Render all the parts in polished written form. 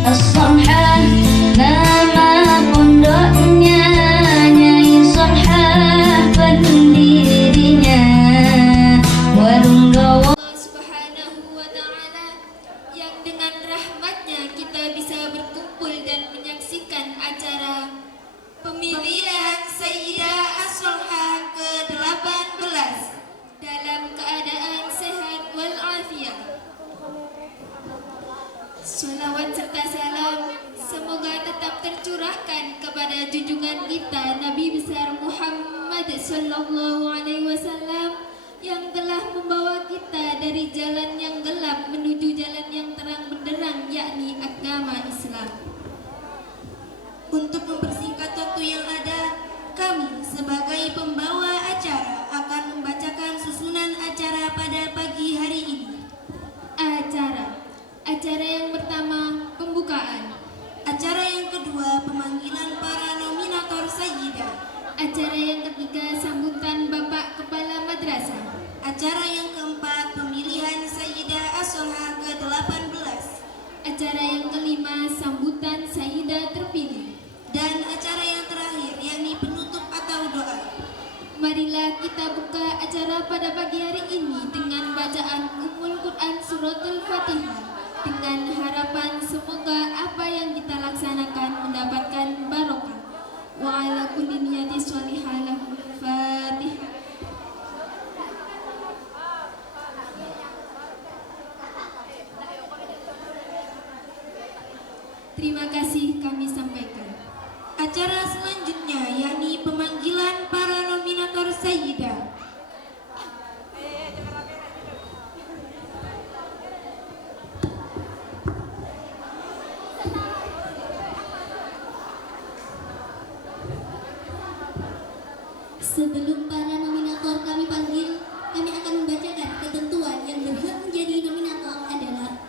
As-Samhan, nama pondoknya Nyai Samhan, pendirinya warung gawa. Allah Subhanahu wa Ta'ala, yang dengan rahmatnya kita bisa berkumpul dan menyaksikan acara pemilihan Sayyidah As-Solhah ke-18 dalam keadaan sehat walafiat. Sholawat serta salam semoga tetap tercurahkan kepada junjungan kita Nabi besar Muhammad sallallahu alaihi wasallam yang telah membawa kita dari jalan yang gelap menuju jalan yang terang benderang, yakni agama Islam. Untuk mempersingkat waktu yang ada, kami sebagai pembawa acara akan membacakan susunan acara pada pagi hari ini. Acara yang pertama, pembukaan. Acara yang kedua, pemanggilan para nominator Sayyidah. Acara yang ketiga, sambutan Bapak Kepala Madrasah. Acara yang keempat, pemilihan Sayyidah As-Solhah ke-18. Acara yang kelima, sambutan Sayyidah terpilih. Dan acara yang terakhir, yakni penutup atau doa. Marilah kita buka acara pada pagi hari ini dengan bacaan Ummul Quran Suratul Fatihah, dengan harapan semoga apa yang kita laksanakan mendapatkan barokah. Wa ala kulli niyati sholihah lahul Fatihah. Terima kasih kami sampaikan. Acara selanjutnya yakni pemanggilan para nominator Sayyidah. Sebelum para nominator kami panggil, kami akan membacakan ketentuan yang berhak menjadi nominator adalah: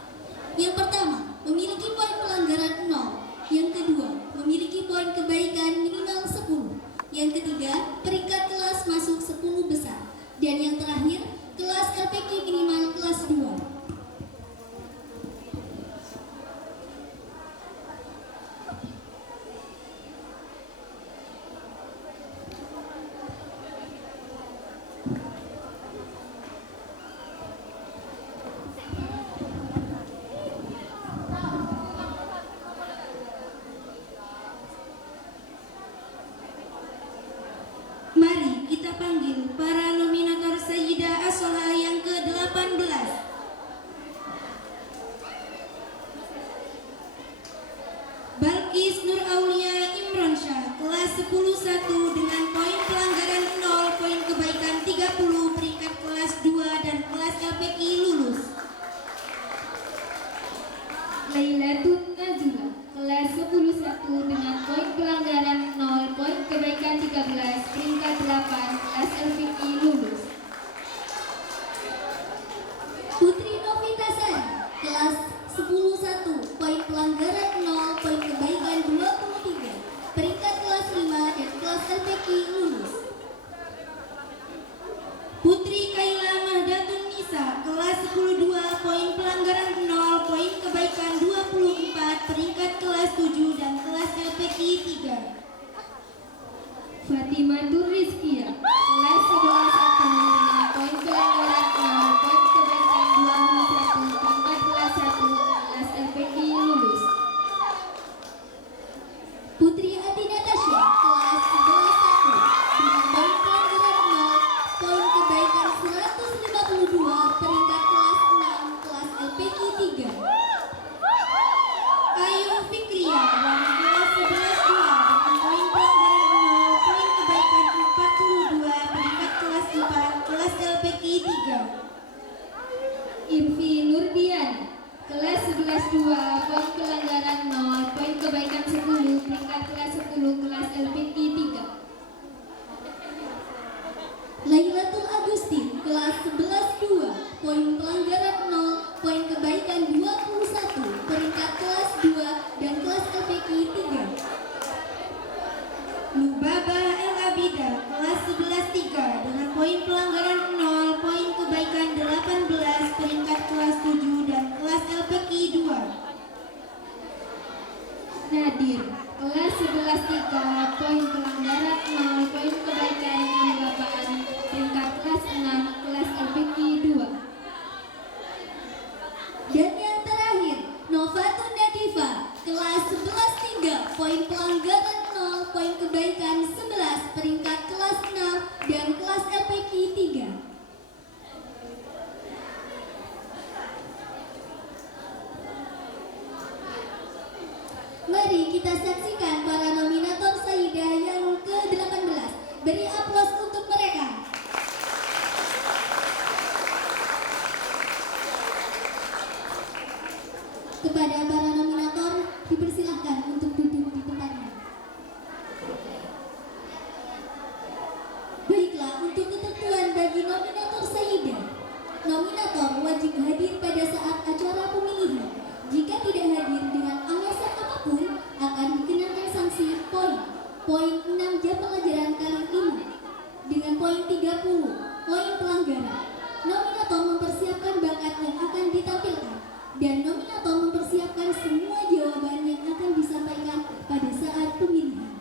yang pertama, memiliki poin pelanggaran 0. Yang kedua, memiliki poin kebaikan minimal 10. Yang ketiga, peringkat kelas masuk 10 besar. Dan yang terakhir, kelas LPK minimal kelas 2. Mari kita panggil para nominator Sayyidah As-Solhah yang ke-18. Balkis Nur Aulia Imronsyah, kelas 10-1 dengan poin pelanggaran 0, poin kebaikan 30, peringkat kelas 2 dan kelas LPK lulus. Lailatun Nazila, kelas 10-1 dengan poin pelanggaran 0, poin kebaikan 13, peringkat 8, kelas LPK lulus. Putri Novitasari, kelas 10-1, poin pelanggaran 0, poin kebaikan 23, peringkat kelas 5 dan kelas LPK lulus. Putri Kaila Mahdatun Nisa, kelas 10-2, poin pelanggaran 0, poin kebaikan 24, peringkat kelas 7 dan kelas LPK 3. Fatimah Rizkia, kelas 11-1 dengan poin pelanggaran 0, poin kebaikan 21, peringkat kelas 1, kelas LPK lulus. Putri Adi Natasha, kelas 11-1, dengan poin pelanggaran 0, poin kebaikan 152, peringkat kelas 6, kelas LPK 3. Ayu Fikria, kelas 11-2 dengan poin pelanggaran 0, poin kebaikan 42, peringkat kelas 4, kelas LPK 3. Irfi Nurdian, kelas 11-2, poin pelanggaran 0, poin kebaikan 10, peringkat kelas 10, kelas LPK 3. Lailatul Agustin, kelas 11-2, poin pelanggaran 0, poin kebaikan 21, peringkat kelas 2 dan kelas LPK 3. Lubabah El Abida, kelas 11-3 dengan poin pelanggaran 0, poin kebaikan 18, peringkat kelas 7 dan kelas LPK 2. hadir. Kelas 11 3, poin pelanggaran 0, poin kebaikan 68, peringkat kelas 6, kelas LPQ 2. Dan yang terakhir, Novatun Nadifa, kelas 11 3, poin pelanggaran 0, poin kebaikan 11, peringkat kelas 6 dan kelas LPQ 3. Mari kita saksikan para nominator Sayyidah yang ke-18. Beri aplaus untuk mereka. Kepada para nominator dipersilahkan untuk duduk di tempatnya. Baiklah, untuk ketentuan bagi nominator Sayyidah, nominator wajib hadir pada saat acara pemilihan. Jika tidak hadir dengan alasan apapun, akan dikenakan sanksi poin 6 jam pelajaran kali 5 dengan poin 30 poin pelanggaran. Nominator mempersiapkan bakat yang akan ditampilkan dan nominator mempersiapkan semua jawaban yang akan disampaikan pada saat pemilihan.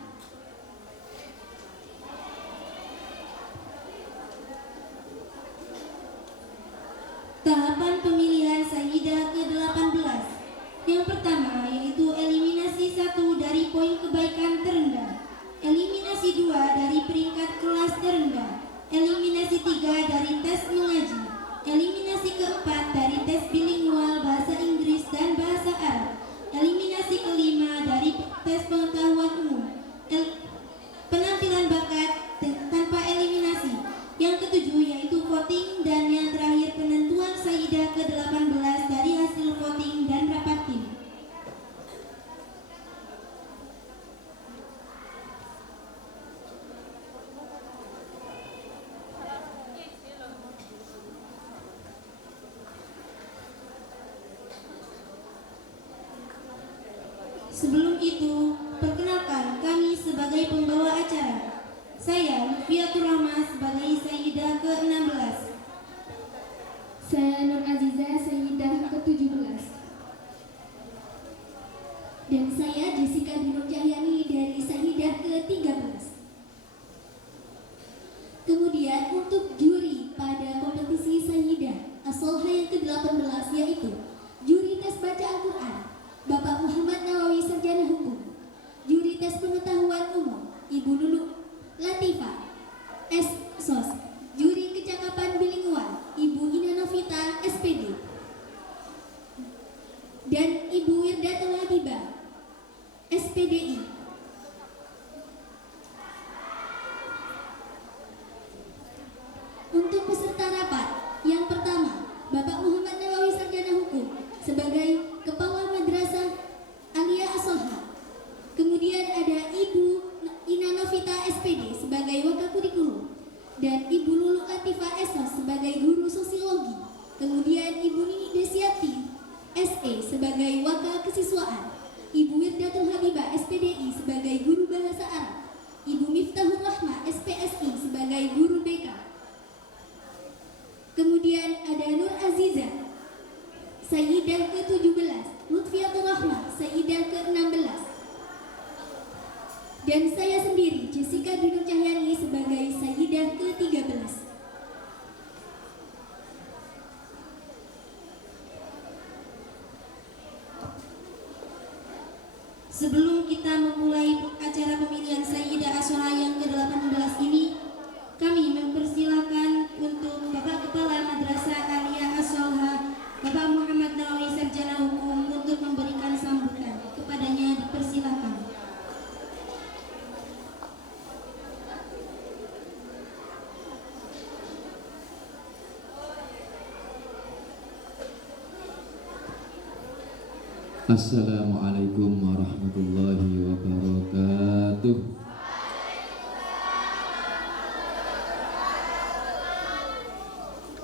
Tahapan pemilihan Sayyidah ke-18. Yang pertama yaitu eliminasi 1 dari poin kebaikan terendah, eliminasi 2 dari peringkat kelas terendah, eliminasi 3 dari tes mengaji, eliminasi keempat dari tes bilingual bahasa Inggris dan bahasa Arab, eliminasi kelima dari tes pengetahuan umum, penampilan bakat tanpa eliminasi. Yang ketujuh yaitu voting, dan yang terakhir penentuan Sayyidah ke-18 dari hasil voting dan rapat tim. Sebelum itu, perkenalkan kami sebagai pembawa acara. Saya Lutfiatur Rahma sebagai Sayyidah ke-16. Saya Nur Aziza, Sayyidah ke-17. Dan saya Jessica Binur Cahyani dari Sayyidah ke-13. Kemudian untuk juri pada kompetisi Sayyidah As-Solha yang ke-18 yaitu juri tes baca Al-Quran Bapak Muhammad Nawawi Sarjana Hukum, juri tes pengetahuan umum Ibu Lulu Latifah S.Sos, juri kecakapan bilingual Ibu Ina Novita SPD, dan Ibu Wirdatul Habibah SPDI. Untuk peserta rapat, yang pertama Bapak Muhammad Nawawi Sarjana Hukum sebagai Kepala Madrasah Aliyah As-Solha. Kemudian ada Ibu Ina Novita SPD sebagai Wakakurikulum dan Ibu Lulu Latifah Esos sebagai Guru Sosiologi. Kemudian Ibu Nini Desiati SE sebagai Waka Kesiswaan, Ibu Wirdatul Habibah SPDI sebagai Guru Bahasa Arab, Ibu Miftahur Rahma SPSI sebagai Guru BK. Kemudian ada Nur Aziza Sayyidah ke-17, Lutfiatur Rahma Sayyidah ke-16, dan saya sendiri Jessica Binur Cahyani sebagai Sayyidah ke-13. Sebelum kita memulai acara pemilihan Sayyidah As-Solha yang ke-18 ini, kami mempersilahkan untuk Bapak Kepala Madrasah Aliyah As-Solha, Bapak Muhammad Nawawi Sarjana Hukum, untuk memberikan sambutan. Kepadanya dipersilahkan. Assalamualaikum warahmatullahi wabarakatuh.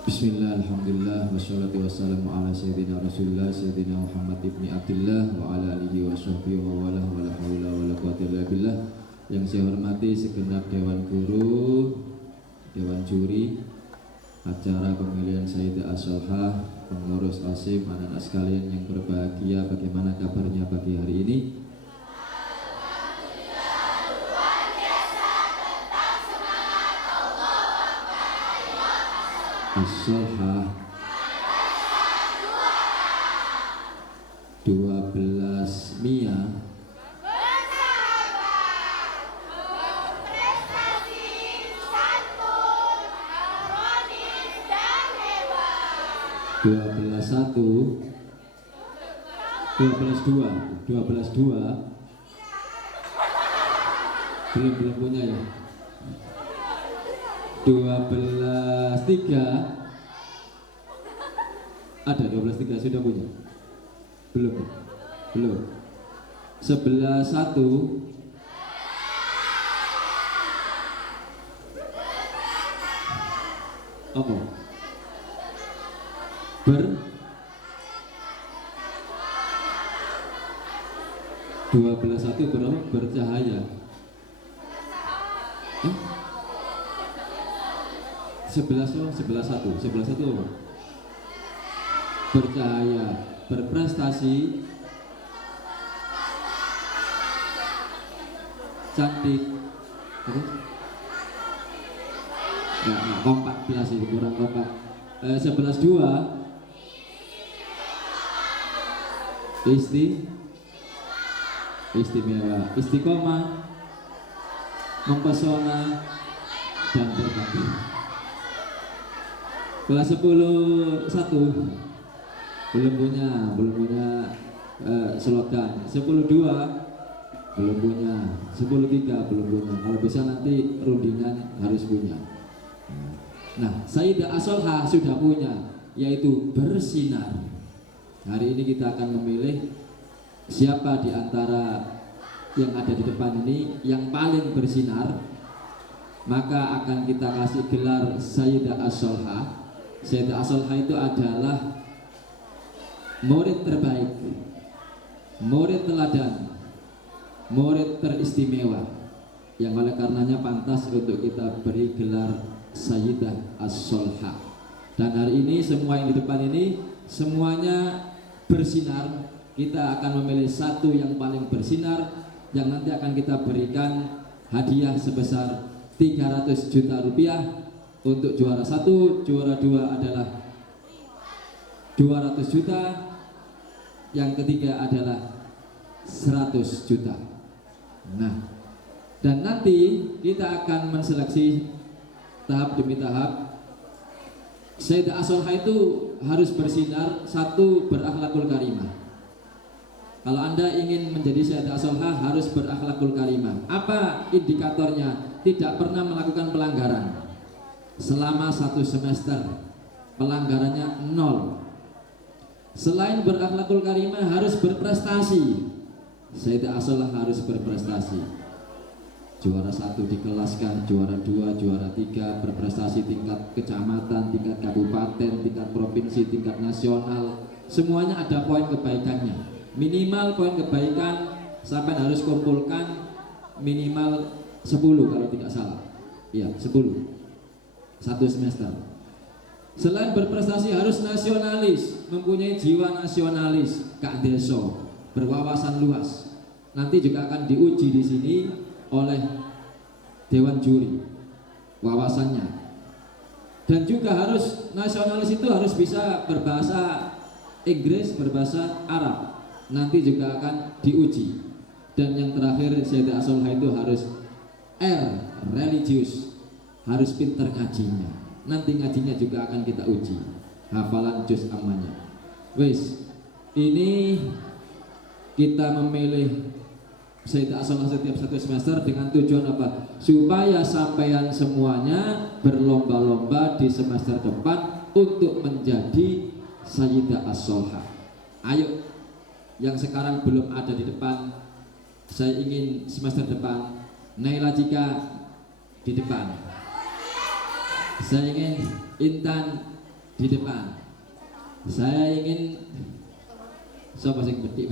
Bismillah, alhamdulillah, wassalatu wassalamu ala sayyidina rasulillah sayyidina Muhammad ibni Abdillah wa ala alihi wa sahbihi wa wala wa la hawla wa la quwwata illa billah. Yang saya hormati segenap Dewan Guru, Dewan Juri acara pemilihan Sayyidah As-Solha, pengurus OSIM, anak-anak sekalian yang berbahagia, bagaimana kabarnya pagi hari ini? As-Solha 12 Mia 12 2 belum punya ya. 12 3 ada 12 3 sudah punya belum 11 1 apa ber 12 1 berapa bercahaya 11 1 apa? Bercahaya, berprestasi, cantik, nggak kompak belas itu kurang kompak. 11 2 istimewa, istiqomah, mempesona dan berbakti. Kelas 10 1 belum punya slogan. 10 2 belum punya, 10 3 belum punya. Kalau bisa nanti rundingan harus punya. Nah, Sayyidah As-Solha sudah punya, yaitu bersinar. Hari ini kita akan memilih siapa di antara yang ada di depan ini yang paling bersinar, maka akan kita kasih gelar Sayyidah As-Solha. Sayyidah As-Solha itu adalah murid terbaik, murid teladan, murid teristimewa, yang oleh karenanya pantas untuk kita beri gelar Sayyidah As-Solha. Dan hari ini semua yang di depan ini semuanya bersinar. Kita akan memilih satu yang paling bersinar, yang nanti akan kita berikan hadiah sebesar 300 juta rupiah. Untuk juara 1, juara 2 adalah 200 juta, yang ketiga adalah 100 juta. Nah, dan nanti kita akan menseleksi tahap demi tahap. Sayyidah As-Solha itu harus bersinar, 1 berakhlakul karimah. Kalau Anda ingin menjadi Sayyidah As-Solha harus berakhlakul karimah. Apa indikatornya? Tidak pernah melakukan pelanggaran. Selama 1 semester pelanggarannya 0. Selain berakhlakul karimah harus berprestasi. Sayyidah As-Solha harus berprestasi. Juara 1 dikelaskan, juara 2, juara 3, berprestasi tingkat kecamatan, tingkat kabupaten, tingkat provinsi, tingkat nasional. Semuanya ada poin kebaikannya. Minimal poin kebaikan sampai harus kumpulkan minimal 10 kalau tidak salah. Iya, 10. 1 semester. Selain berprestasi harus nasionalis, mempunyai jiwa nasionalis, Kak Deso, berwawasan luas. Nanti juga akan diuji di sini oleh Dewan Juri wawasannya. Dan juga harus nasionalis itu harus bisa berbahasa Inggris, berbahasa Arab. Nanti juga akan diuji. Dan yang terakhir Sayyidah As-Solha itu harus religius, harus pintar ngajinya. Nanti ngajinya juga akan kita uji, hafalan juz ammanya. Wes, ini kita memilih Sayyidah As-Solha setiap 1 semester dengan tujuan apa? Supaya sampeyan semuanya berlomba-lomba di semester depan untuk menjadi Sayyidah As-Solha. Ayo, yang sekarang belum ada di depan, saya ingin semester depan Naila Jika di depan. Saya ingin Intan di depan. Saya ingin siapa sing betik?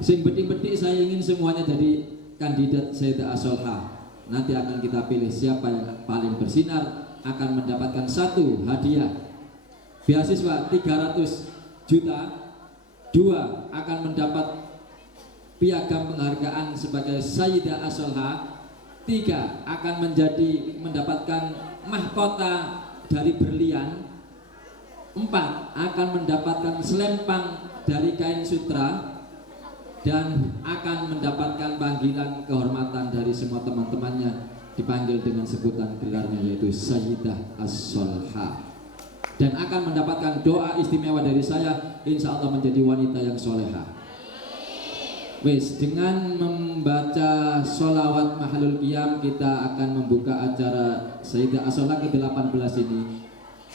Sing betik-betik saya ingin semuanya jadi kandidat Sayyidah As-Solha. Nanti akan kita pilih siapa yang paling bersinar akan mendapatkan 1 hadiah beasiswa 300 juta. 2 akan mendapat piagam penghargaan sebagai Sayyidah As-Solha. 3 akan mendapatkan mahkota dari berlian, 4 akan mendapatkan selempang dari kain sutra, dan akan mendapatkan panggilan kehormatan dari semua teman-temannya, dipanggil dengan sebutan gelarnya yaitu Sayyidah As-Solha, dan akan mendapatkan doa istimewa dari saya, insya Allah menjadi wanita yang soleha. Wis, dengan membaca sholawat mahalul qiyam kita akan membuka acara Sayyidah As-Solha ke-18 ini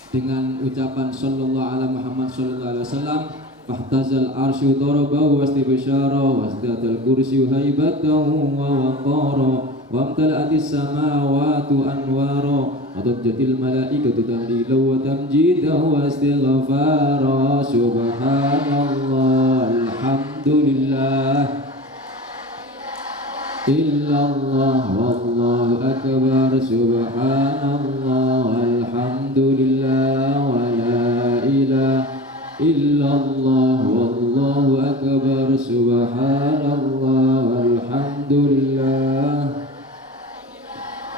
dengan ucapan sallallahu ala Muhammad sallallahu alaihi wasallam. Fahtazal arsyu darabahu wastibsyara wasdatal kursyu haibatan wa waqara wa amtala'atis samawati anwara wa tajjatil malaikatu tahlilan wa tamjidan wa istighfara. Subhanallah, alhamdulillah, illallah, wallahu akbar. Subhanallah, alhamdulillah, wa la ilaha illallah, wallahu akbar. Subhanallah, alhamdulillah.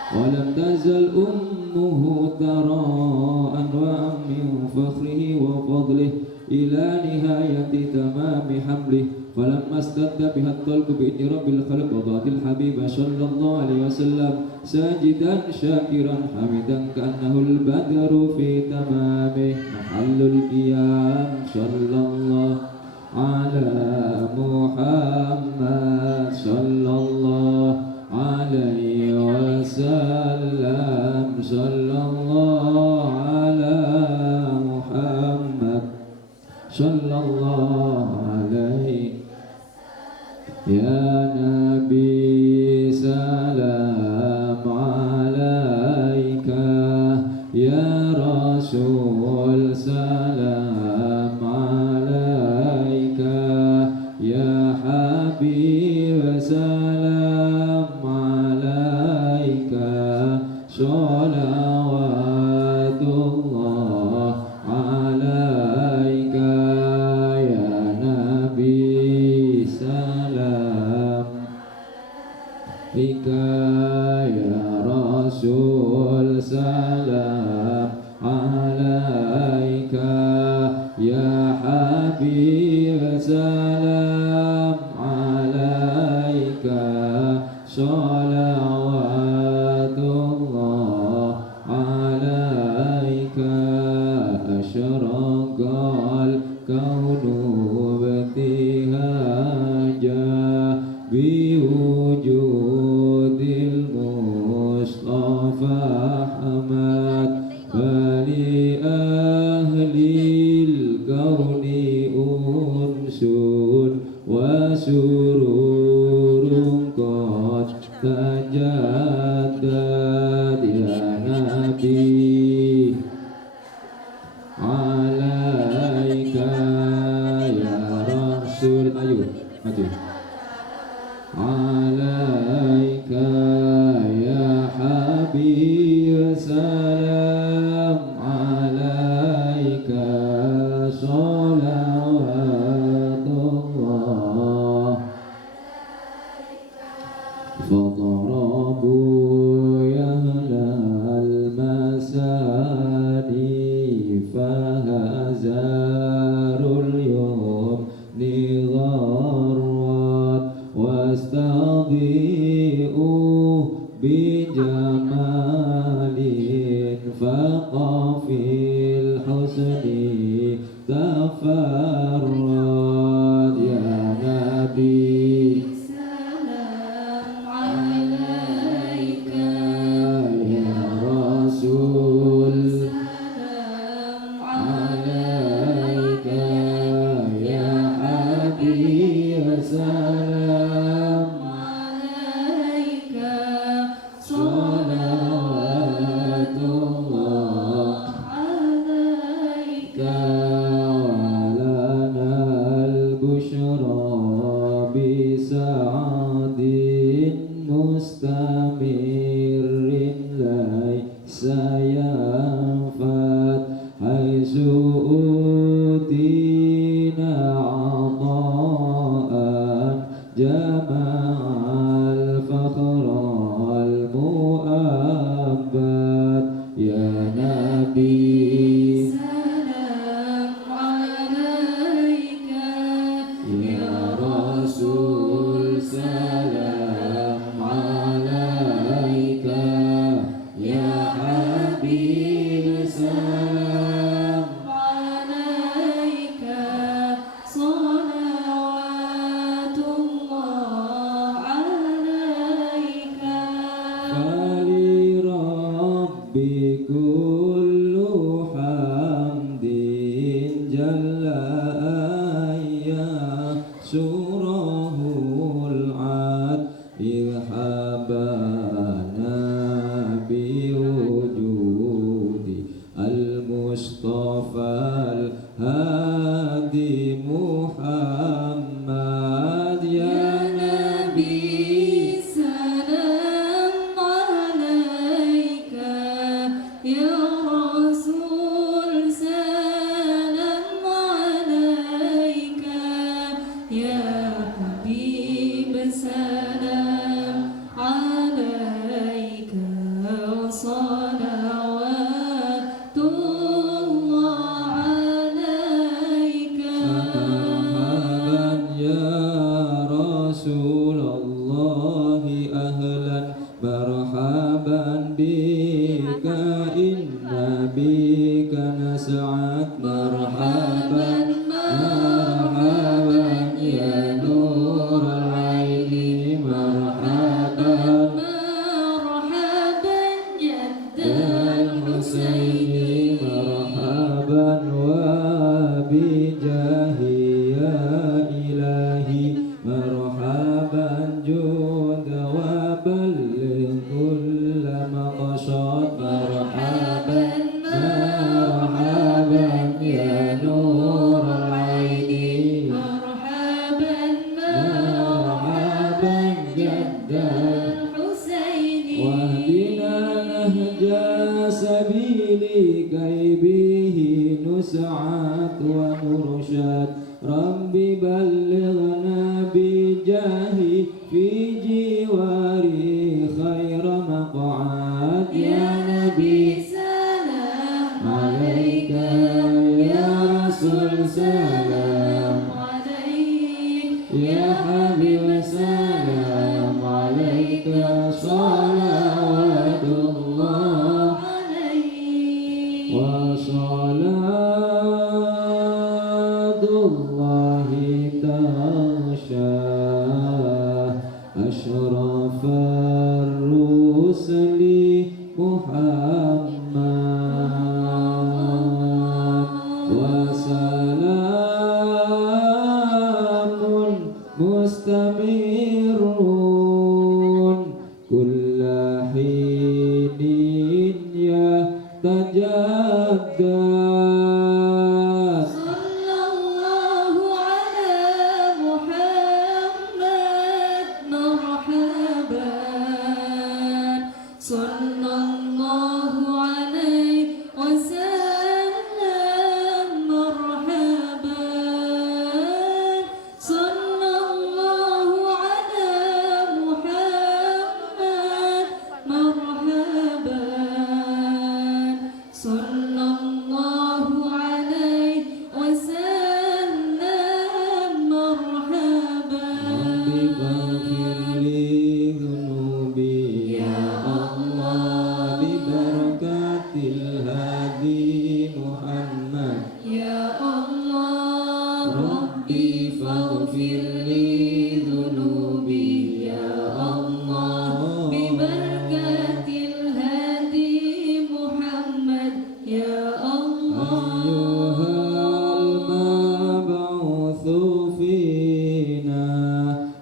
Walam tazal ummuhu tara'an wa min fakhrihi wa fadlihi ila nihayati tamami hamlihi. فلما استد بها الطلب بإذن رب الخلق وضعت الحبيب صلى الله عليه وسلم ساجدا شاكرا حمدا كأنه البدر في تمامه. محل القيام صلى الله على محمد صلى الله عليه وسلم صلى الله على محمد صلى الله عليه. Ya Nabi salam alaika, Ya Rasul salam alaika, Ya Habib salam alaika, sholawatullah alaika, Ya Nabi salam alaika, Ya Rasul salam alaika, Ya Habib salam alaika, sholawatullah alaika. Asyraqal kaunu btihaja biwujudil Mustafa Ahmad, bali ahlil kauni unsun wa sururun qad tajaddad. Ya Nabi alaika, Ya Rasul, ayo maju, alaika, Ya Habib salam alaika, sholawatullah. Fadarabu yahlal masani fahazarul yumni gharwat wastadhi'u bijamalin faqafil husni tafarrad. Ya Nabi salam alaika, Ya Rasul salam alaika, Ya Habib salam alaika, sholawatullah alaika. Walanal bushra bisa'adin mustamirin laysa yanfad haitsu utina ata'an jama'al fakhral mu'abbad. Ya Nabi surahul ad irhabana biwujudi al-mustafa al-hadi Muhammad ya Nabi salam alaika ya Rasul salam alaika ya Habib salam alaika salawatullah alaika marhaban ya Rasulullah ahlan marhaban bika inna bika nas'ad marhaban marhaban ya nurul aini marhaban marhaban jaddal husaini marhaban wa bijahi ya ilahi marhaban juda wa balligh kulla maqsad marhaban marhaban ya nurul aini marhaban marhaban jaddal husaini wahdina nahja sabili kaibihi nus'at wa mursyad rabbi ballighna bijahi fi jiwari khaira maq'ad ya nabi salam alaika ya rasul salam alaik ya habib salam alaika salawatullah alaik wa salatullahi tasha ashrafar rusli Muhammad wa salamun mustamirun kulla hinin ya tajaddad sallallahu ala Muhammad marhaban sallallahu alaihi wasallam marhaban sallallahu ala Muhammad marhaban sallallahu alaihi wasallam marhaban bighfir li dhunubi ya Allah bi barakatil hadi Muhammad ya Allah Rabbi faghfir li dhunubi ya Allah bi barakatil hadi Muhammad ya Allah ayyuhal mab'utsu fina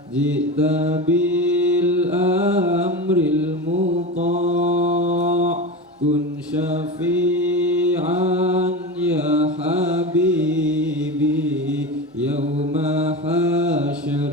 jita bil amril muta' kun syafi'an ya habibi yawma hasya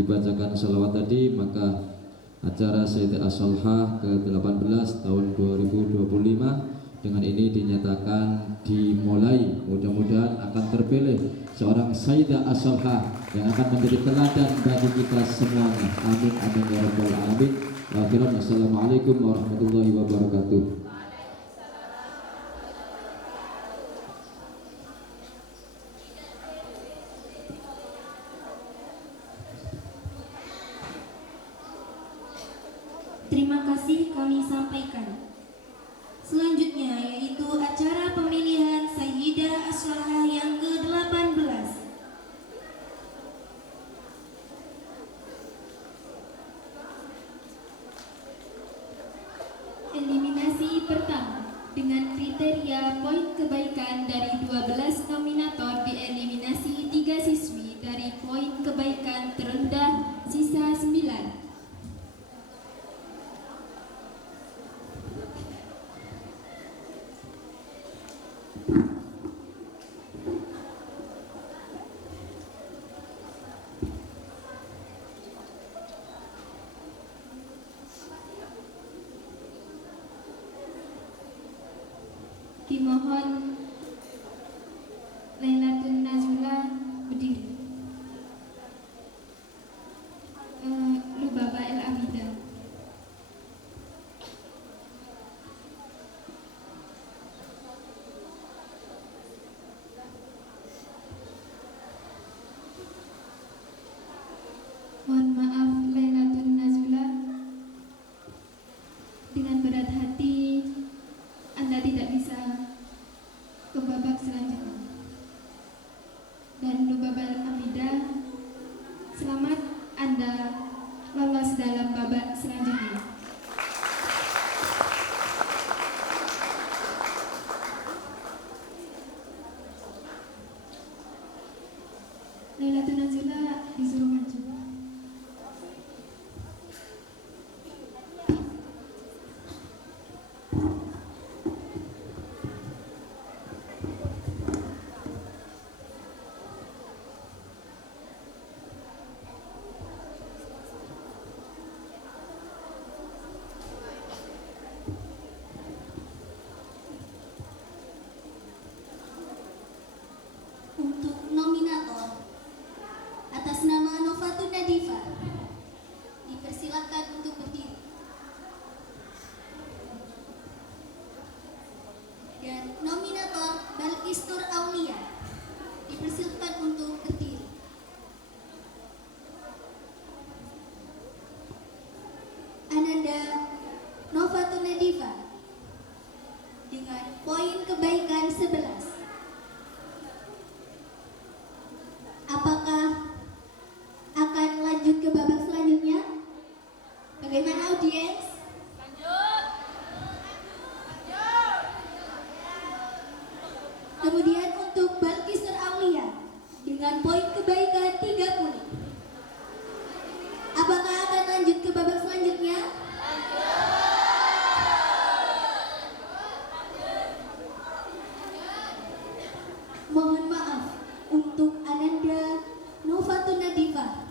dibacakan salawat tadi, maka acara Sayyidah As-Solhah ke-18 tahun 2025 dengan ini dinyatakan dimulai. Mudah-mudahan akan terpilih seorang Sayyidah As-Solhah yang akan menjadi teladan bagi kita semuanya. Amin amin ya rabbal alamin. Akhiran, assalamualaikum warahmatullahi wabarakatuh. Terima kasih kami sampaikan. Selanjutnya yaitu acara pemilihan Sayyidah As-Solhah yang ke-18. Eliminasi pertama dengan kriteria poin kebaikan dari 12 nominator dieliminasi 3 siswi dari poin kebaikan terendah sisa 9. Dimohon Lailatun Nazula berdiri. Lubaba El Amida. Mohon maaf Lailatun Nazula, dengan berat hati Anda tidak bisa ke babak selanjutnya. Dan Lubabal Amida, selamat, Anda lolos dalam babak selanjutnya. Lailatun Nazula disuruh maju. Untuk nominator atas nama Novatun Nadifa, dipersilakan untuk berdiri. Dan nominator Balkis Nur Aulia, dipersilakan untuk berdiri. Ananda Novatun Nadifa dengan poin kebaikan 11. Apakah akan lanjut ke babak selanjutnya? Bagaimana audiens? Kemudian untuk Balkis Nur Aulia dengan poin kebaikan 30. Apakah akan lanjut ke babak selanjutnya? Mohon maaf untuk Ananda Novatun Nadifa,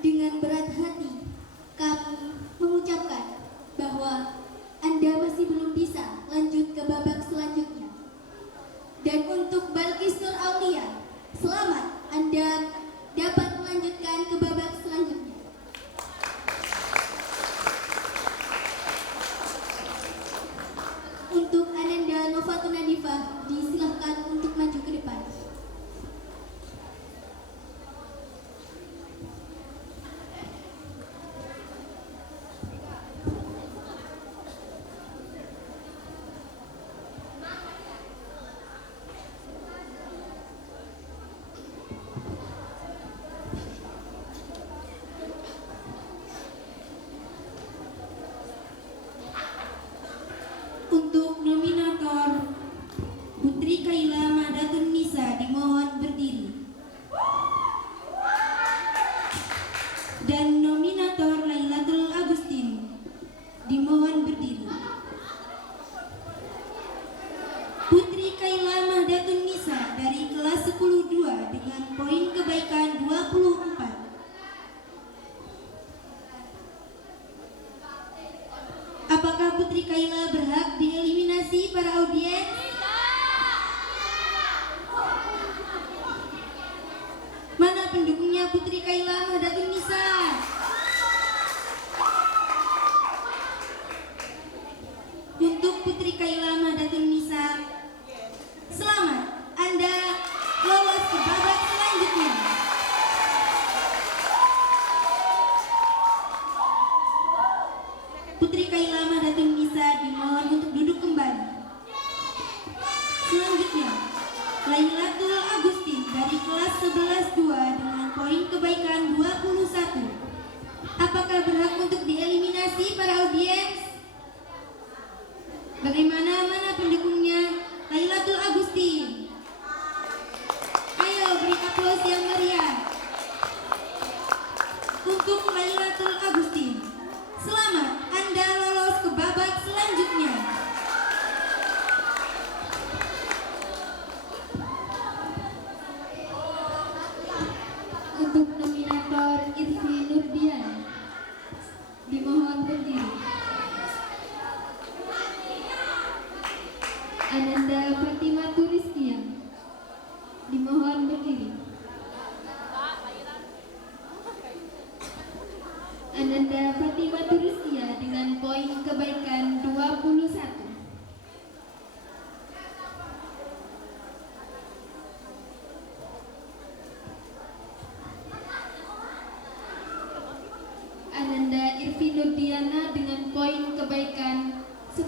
dengan berat hati kami mengucapkan bahwa Anda masih belum bisa lanjut ke babak selanjutnya. Dan untuk Balkis Nur Aulia, selamat, Anda dapat melanjutkan ke babak selanjutnya. Untuk Ananda Novatun Nadifa, disilahkan untuk maju ke depan. Untuk nominator Putri Kaila Mahdatun Nisa dimohon berdiri. Dan nominator Lailatul Agustin dimohon berdiri. Putri Kaila Mahdatun Nisa dari kelas 10-2 dengan poin kebaikan 24. eliminasi para audiens? Mana pendukungnya Putri Kaila Mahdatun Nisa? Untuk Putri Kaila Mahdatun Nisa, selamat, Anda lolos ke babak selanjutnya. Putri Kaila Mahdatun Nisa dimohon untuk duduk kembali. Selanjutnya, Lailatul Agustin dari kelas 11-2 dengan poin kebaikan 21. Apakah berhak untuk dieliminasi para audiens? Bagaimana mana pendukungnya Lailatul Agustin? Ayo beri aplaus yang meriah untuk Lailatul Agustin. Selamat, Anda lolos ke babak selanjutnya. Untuk nominator Irfi Nurdian, dimohon berdiri. Ananda Fatima Turiskia, dimohon berdiri. Ananda Fatima Turiskia dengan poin kebaikan 21. Ananda Irfi Nurdiana dengan poin kebaikan 10.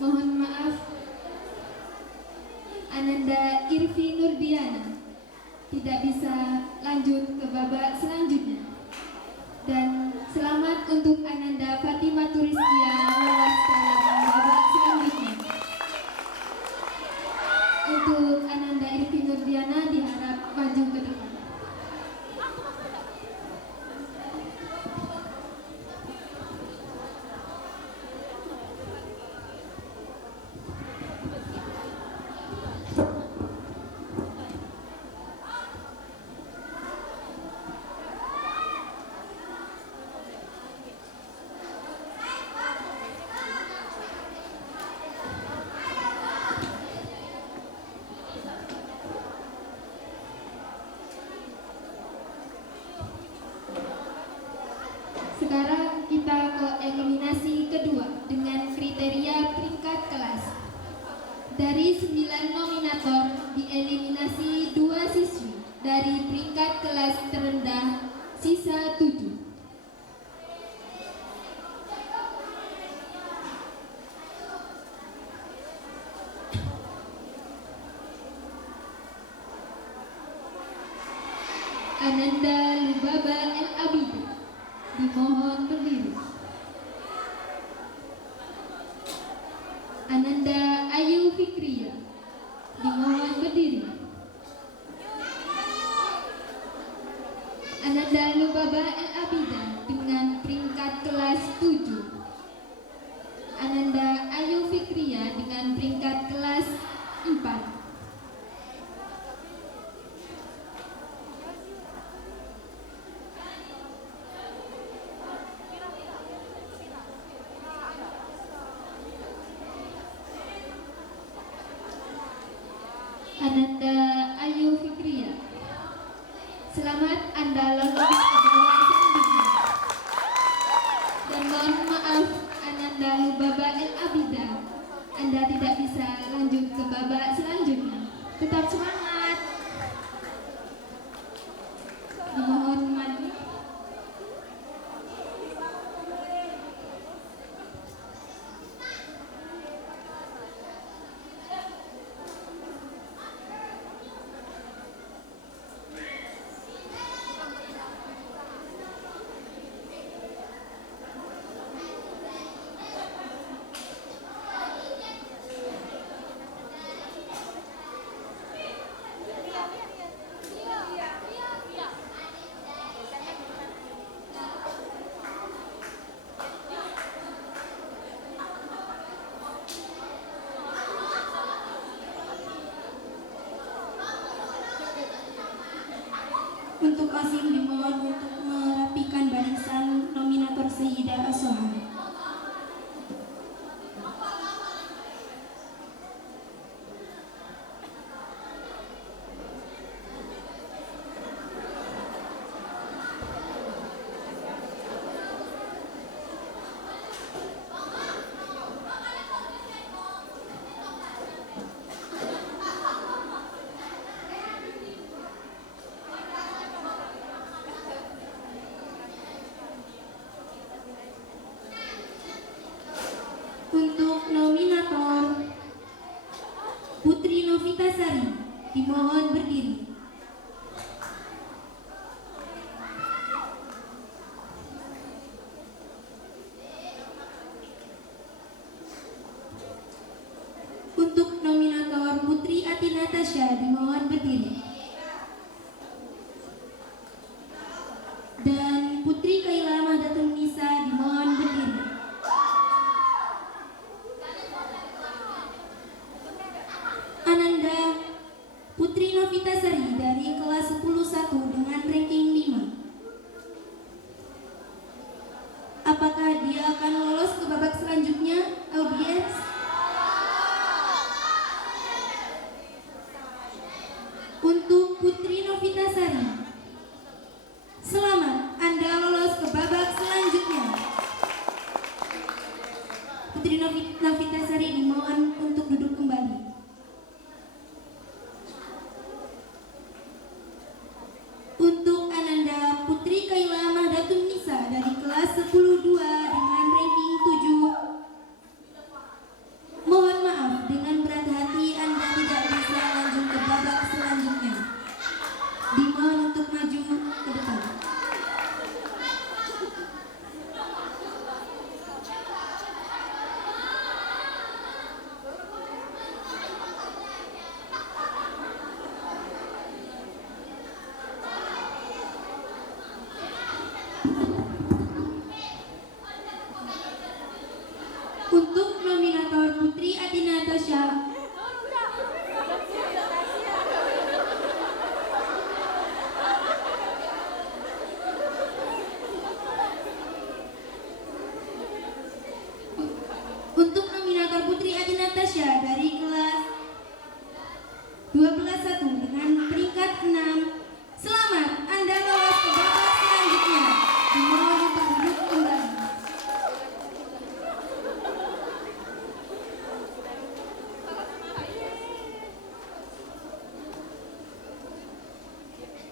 Mohon maaf, Ananda Irfi Nurdiana tidak bisa lanjut ke babak selanjutnya. Dan selamat untuk Ananda Fatima Turiskia lolos dalam babak selanjutnya. Untuk Ananda Irfi Nurdiana diharap maju ke depan. Sekarang kita ke eliminasi kedua dengan kriteria peringkat kelas. Dari 9 nominator dieliminasi 2 siswi dari peringkat kelas terendah, sisa 7. Ananda Lubaba El Abida, dimohon berdiri. Ananda Ayu Fikria, dimohon berdiri. Ananda Lubaba El Abida dengan peringkat kelas 7. Ananda Ayu Fikria dengan peringkat kelas 4. Ananda Ayu Fikria, selamat, Anda lolos ke babak selanjutnya. Dan mohon maaf, Ananda Lubaba El Abida, Anda tidak bisa lanjut ke babak selanjutnya. Tetap semangat. Dimohon maju. untuk Osim dimohon untuk merapikan barisan nominator Sayyidah As-Soha. Untuk nominator Putri Novitasari dimohon berdiri. Untuk nominator Putri Ati Natasha dimohon berdiri. Dan Putri Kaila Mahdatun Nisa dimohon berdiri. Ananda Putri Novitasari dari kelas 10-1 dengan ranking 5. Apakah dia akan lolos ke babak selanjutnya, audiens? Untuk Putri Novitasari, selamat, Anda lolos ke babak selanjutnya. Putri Novitasari dimohon untuk duduk kembali. Untuk Ananda Putri Kaila Mahdatun Nisa dari kelas 10-2 dengan ranking 7. Mohon maaf, dengan berat hati Anda tidak bisa lanjut ke babak selanjutnya. Dimohon untuk maju ke depan. Untuk nominator Putri Ati Natasha, untuk nominator Putri Ati Natasha dari kelas 12-1 dengan peringkat 6. Selamat, Anda lolos ke babak selanjutnya. Dimohon untuk duduk kembali.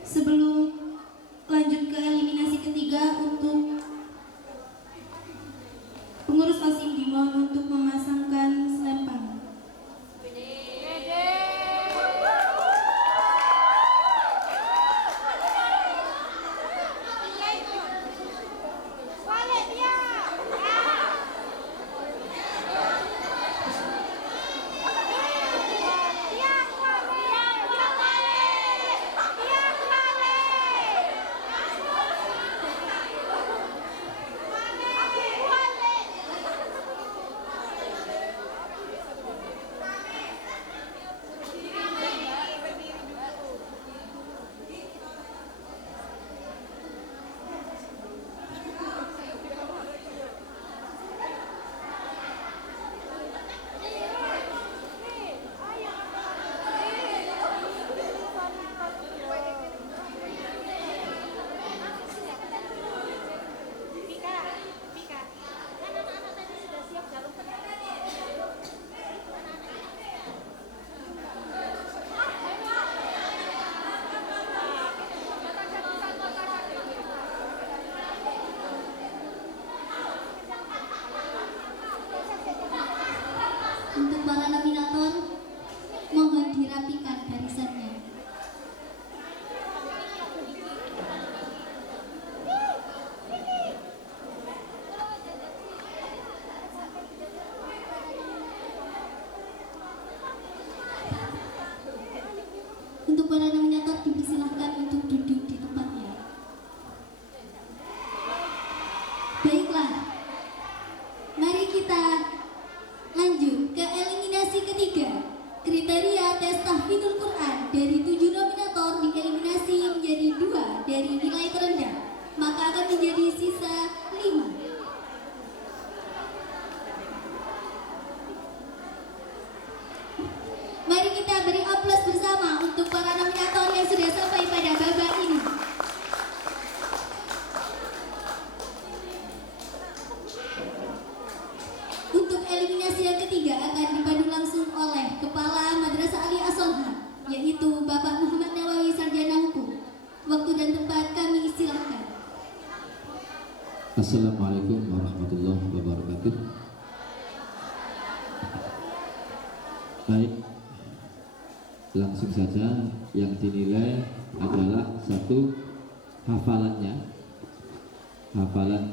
Sebelum lanjut ke eliminasi ketiga, untuk pengurus OSIM dimohon untuk memasangkan selempang. Untuk para nominator, mohon dirapikan barisannya. Untuk para nominator dipersilahkan untuk duduk di tempatnya. Baiklah, mari kita lanjut ke eliminasi ketiga. 5. Mari kita beri aplaus bersama untuk para nominator yang sudah sampai pada babak ini. Untuk eliminasi yang ketiga akan dipandu langsung oleh Kepala Madrasah Ali As-Solha, yaitu Bapak Muhammad Nawawi Sarjana Hukum. Waktu dan tempat kami silakan. Assalamualaikum warahmatullahi wabarakatuh. Baik, langsung saja yang dinilai adalah satu, hafalannya, hafalan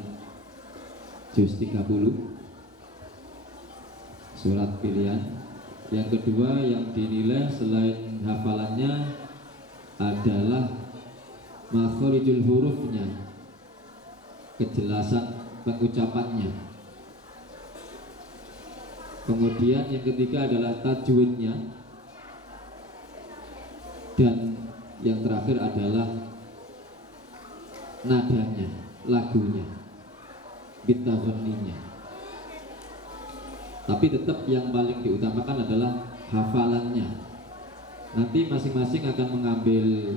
juz 30 surat pilihan. Yang kedua yang dinilai selain hafalannya adalah makhorijul hurufnya, kejelasan pengucapannya. Kemudian yang ketiga adalah tajwidnya. Dan yang terakhir adalah nadanya, lagunya, bitagoninya. Tapi tetap yang paling diutamakan adalah hafalannya. Nanti masing-masing akan mengambil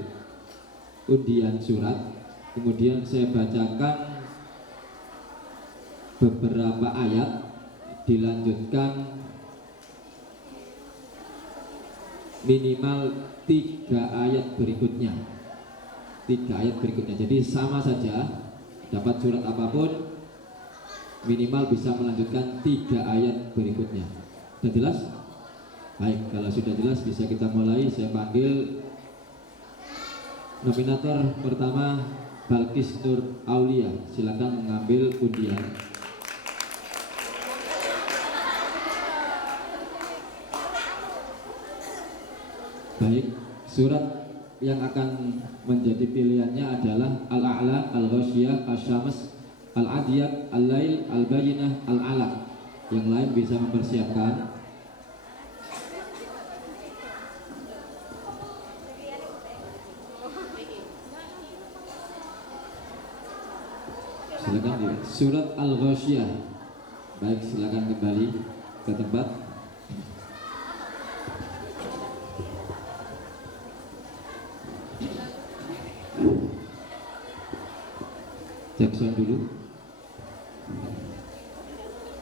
undian surat, kemudian saya bacakan beberapa ayat, dilanjutkan minimal 3 ayat berikutnya. 3 ayat berikutnya. Jadi sama saja, dapat surat apapun minimal bisa melanjutkan 3 ayat berikutnya. Sudah jelas? Baik, kalau sudah jelas bisa kita mulai. Saya panggil nominator pertama, Balkis Nur Aulia. Silakan mengambil undian. Baik, surat yang akan menjadi pilihannya adalah Al-A'la, Al-Ghasyiyah, Asy-Syams, Al-Adiyat, Al-Lail, Al-Bayyinah, Al-Alaq. Yang lain bisa mempersiapkan. Silakan, surat Al-Ghasyiyah. Baik, silakan kembali ke tempat. Cek sound dulu.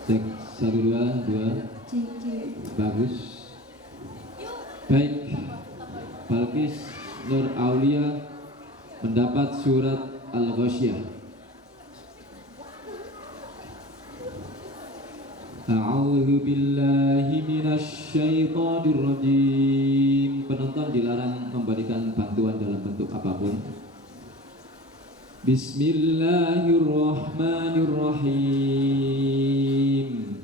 Cek 1 2 2. Bagus. Baik, Balkis Nur Aulia mendapat surat Al-Ghasyiyah. A'udzu billahi minasy syaithanir rajim. Penonton dilarang memberikan bantuan dalam bentuk apapun. Bismillahirrahmanirrahim.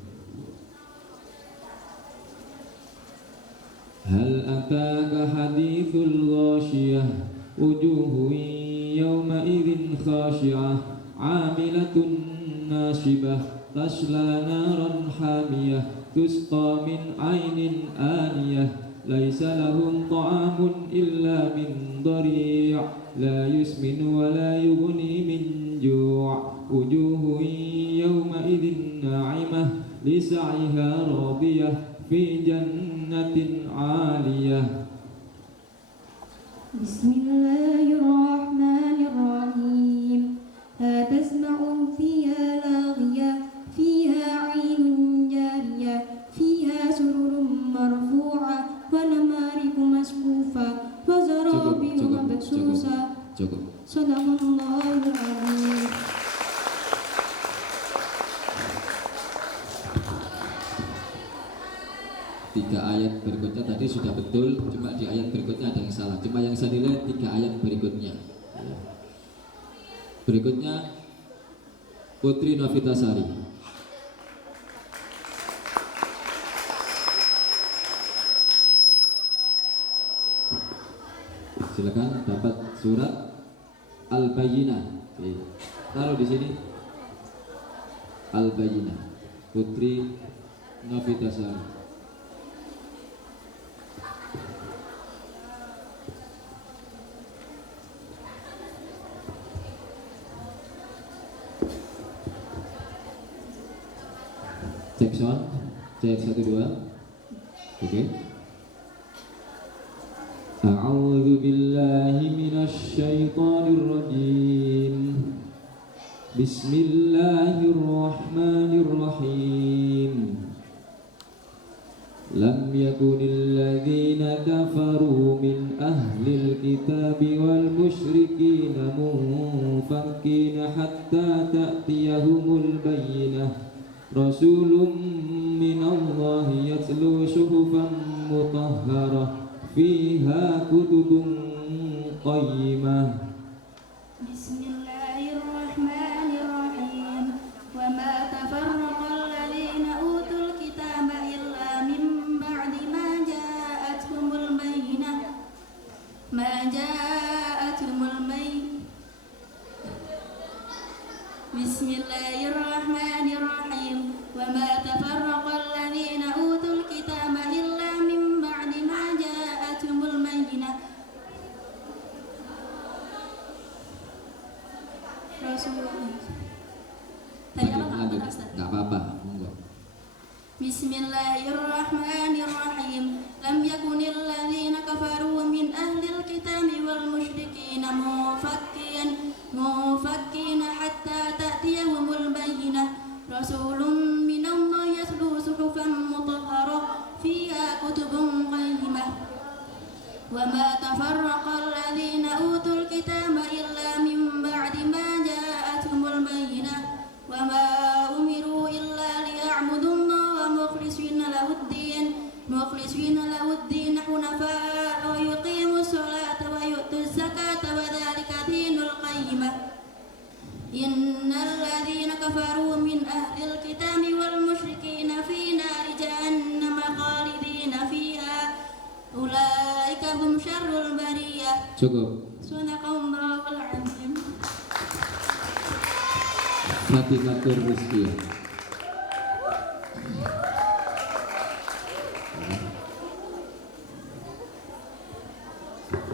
Hal ataka hadithul ghashiyah, wujuhun yawma idzin khashi'ah, 'amilatun nasibah, tasla naran hamiyah, tusqa min 'ainin aniyah, laisa lahum ta'amun illa min dhari', la yusminu wa la yughni min ju', wujuhun yawma idzin na'imah, li sa'iha radiyah, fi jannatin 'aliyah. Bismillahirrahmanirrahim. La tasma'u fiha laghiyah, fiha 'ainun jariyah, fiha sururun marfu'ah, wa namariku masfufa, wa zarabiyu mabsusa. Cukup. Shadaqallahul azim. Tiga ayat berikutnya tadi sudah betul, cuma di ayat berikutnya ada yang salah. Cuma yang saya nilai 3 ayat berikutnya. Berikutnya Putri Novitasari. Silakan dapat surat Al-Bayyinah. Oke. Taruh di sini. Al-Bayyinah. Putri Novitasari. Cek sound, cek 1 2. Oke. A'udzu billahi minasy syaithanir rajim. Bismillahirrahmanirrahim. Lam yakunil ladzina kafaru min ahlil kitabi wal musyrikina munfakkina hatta ta'tiyahumul bayyinah. Rasulun minallahi yatlu suhufan mutahharah fiha kutubun qayyimah. Bismillahirrahmanirrahim. Wa ma tafarraqa alladhina utul kitaba illa min ba'di ma ja'atuhumul bayyinah. Bismillahirrahmanirrahim. Wa ma tafarraqa alladhina utul kitaba illa min ba'di ma ja'atuhumul bayyinah. Gak apa-apa, monggo. Bismillahirrahmanirrahim. Lam yakunil ladzina kafaru min ahlil kitabi wal musyrikina mufakkina hatta ta'tiyahumul bayyinah. Rasulun minallahi yatlu suhufan mutahharah fiha kutubun qayyimah. Wa ma tafarraqa alladhina utul kitaba illa min ba'di ma ja'atuhumul bayyinah. Wa ma umiru illa liya'budullaha mukhlishina lahuddin hunafa'a wa yuqimus salata wa yu'tuz zakata wa dhalika dinul qayyimah. Innal ladzina kafaru min ahlil kitabi wal musyrikina fi nari jahannam khalidina fiha ulaika hum syarrul bariyah. Cukup. Sadaqallahul azim. Fatihatur Rizki.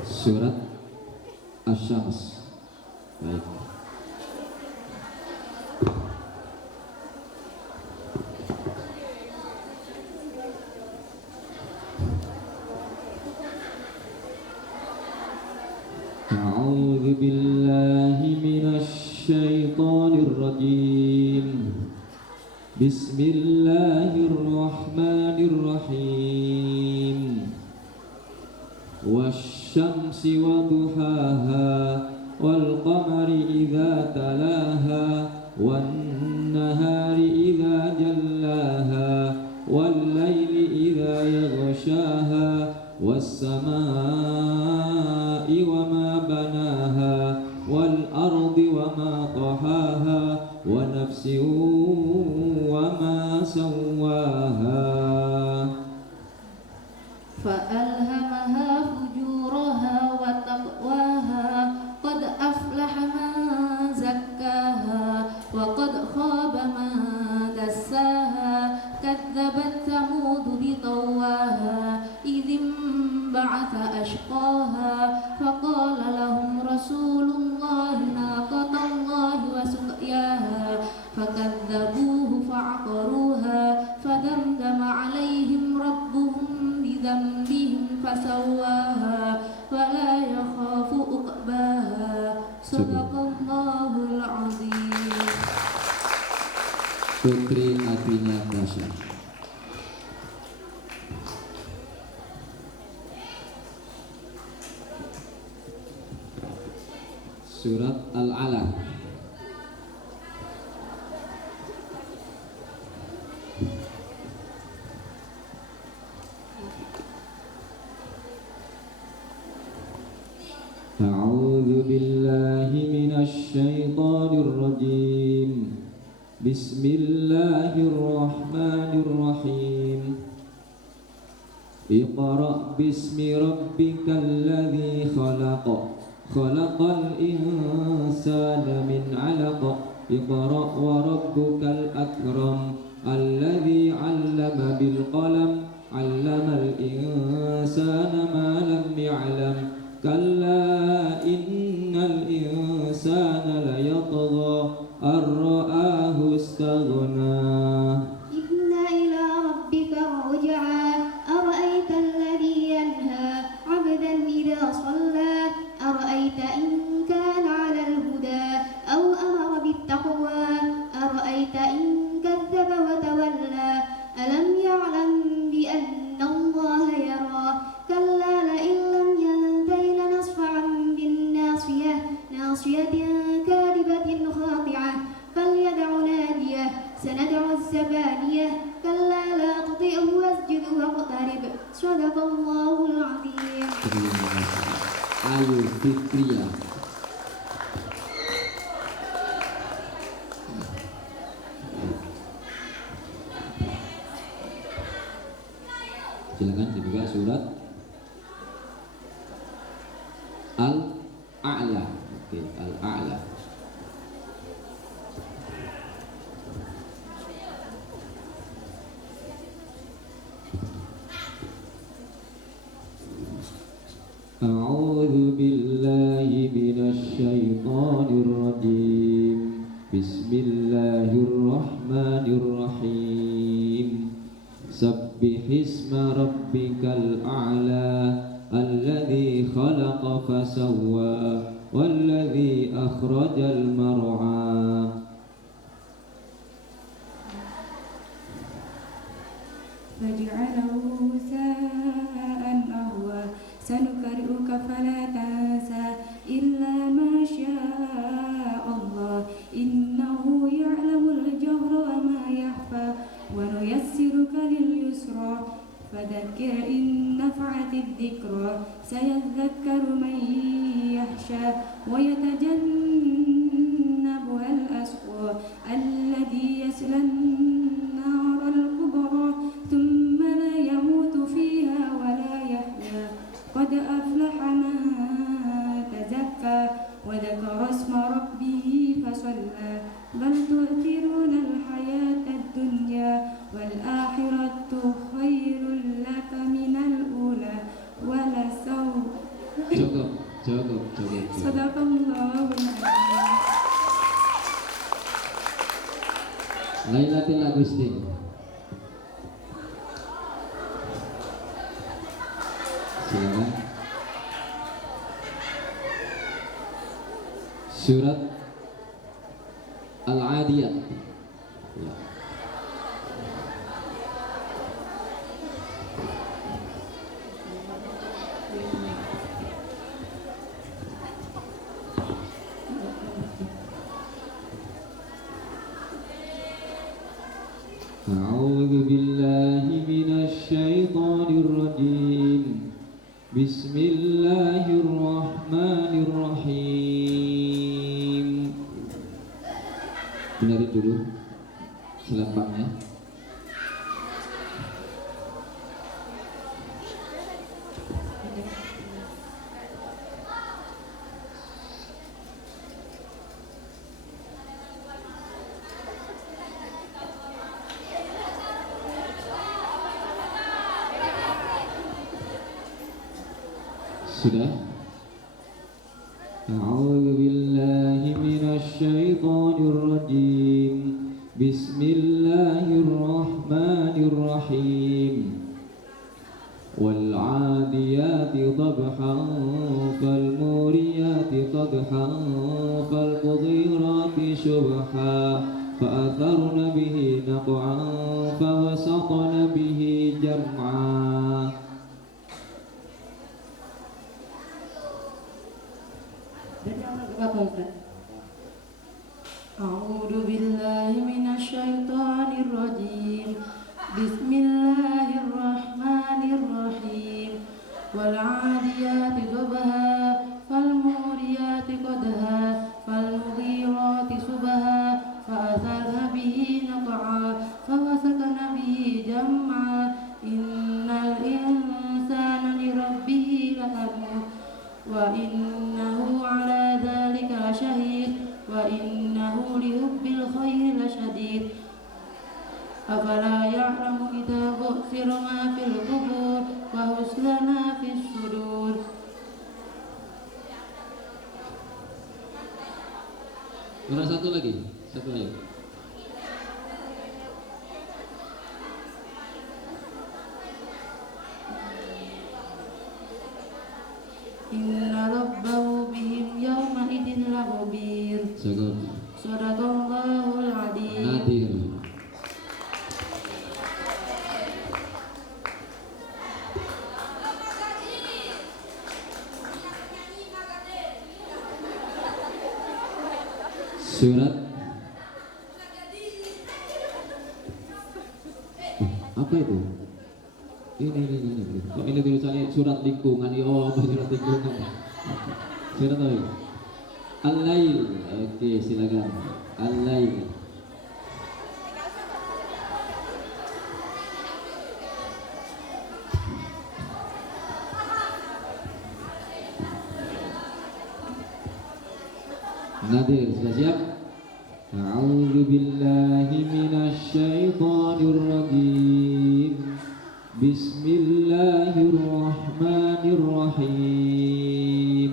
Surat Asy-Syams. Baik. A'udzu billahi minasy syaithanir rajim. Bismillahirrahmanirrahim. Wasyamsi waduhaha wal qamari idza talaha wan nahari idza jallaha wal laili idza yaghshaha was samaa'i wama banaha wal ardi wama tahaha wa nafsin wama sawwaha. فألهمها فجورها وتقواها قد أفلح من زكاها وقد خاب من دساها كذبت ثمود بطواها إذ انبعث أشقاها فقال لهم رسول الله ناقة الله وسقياها فكذبوه فعقروها فدمدم عليهم ربهم بذنبهم فسواها ولا يخاف عقباها. Sadaqallahul azim. Putri hatinya dahsyat. Surat Al-Alaq. A'udzu billahi minasy syaithanir rajim. Bismillahirrahmanirrahim. Iqra' bismi rabbikal ladzi khalaq. Khalaqal insana min 'alaq. Iqra' wa rabbukal akram. Alladzi 'allama bil qalam. 'allamal insana ma lam ya'lam. Kalla innal insana layatgha ar-ra'ahu istaghna. Inna أهوى أرأيت إن كذب وتولى ألم يعلم بأن الله يرى كلا لئن لم ينته لنصفعا بالناصية ناصية كاذبة خاطعة فليدع ناديه سندع الزبانية كلا لا تطعه واسجد واقترب صدق الله العظيم. Ayu Fitria. Silakan dibuka surat Al-A'la. Oke, Al-A'la. A'udzu billahi minasy syaithanir rajim. Bismillahirrahmanirrahim. Sabbihisma rabbikal a'la alladzi khalaqa fasawwa walladzi akhrajal mar'a. فجعله ساء أهوى سنقرئك فلا تنسى إلا ما شاء الله إنه يعلم الجهر وما يخفى ونيسرك لليسرى فذكر إن نفعت الذكرى سيذكر من يخشى ويتجنبها الأشقى الذي يصلى النار الكبرى ثم لا يموت فيها ولا يحيا قد أفلح من تزكى وذكر اسم ربه فصلى بل تؤثرون الحياة الدنيا والآخرة خير لك من الأولى ولسوف Cukup. صدق الله العظيم. Lailatul Agustin. Silakan. Surat Al-Adiyat. Ya. A'udzu billahi minasy syaithanir rajim. Bismillahirrahmanirrahim. Benerin dulu selempangnya. Sudah? A'udzu billahi minasy syaithanir rajim. Bismillahirrahmanirrahim. Wal 'adiyati dhabhan fal muriyati qadhan fal mudhirati shubha fa atharna bihi naq'an fa wasatna bihi jam'a. A'udzu billahi minasy syaithanir rajim. Bismillahirrahmanirrahim. Wal 'adiyati dhabha fal muriyati qadha fal mughirati subha fa atharna bihi naq'a fa wasatna bihi jam'a. Innal insana li rabbih lakanut wa innahu 'ala dzalika lasyahid wa innahu lihubbil khairi lasyadid. Afala ya'lamu idza bu'thira ma fil qubur wa huslana fis sudur. Satu lagi. Inna rabbahu bihim yawma idin lakhabir. Cukup. Sadaqallahu Nadir. Surat apa itu? Ini. Kok ini tulisannya surat lingkungan? Oh, apa surat lingkungan? Surat apa? Al-Lail. Oke, silakan. Al-Lail. Nadir, sudah siap? A'udzu billahi minasy syaithanir rajim. Bismillahirrahmanirrahim.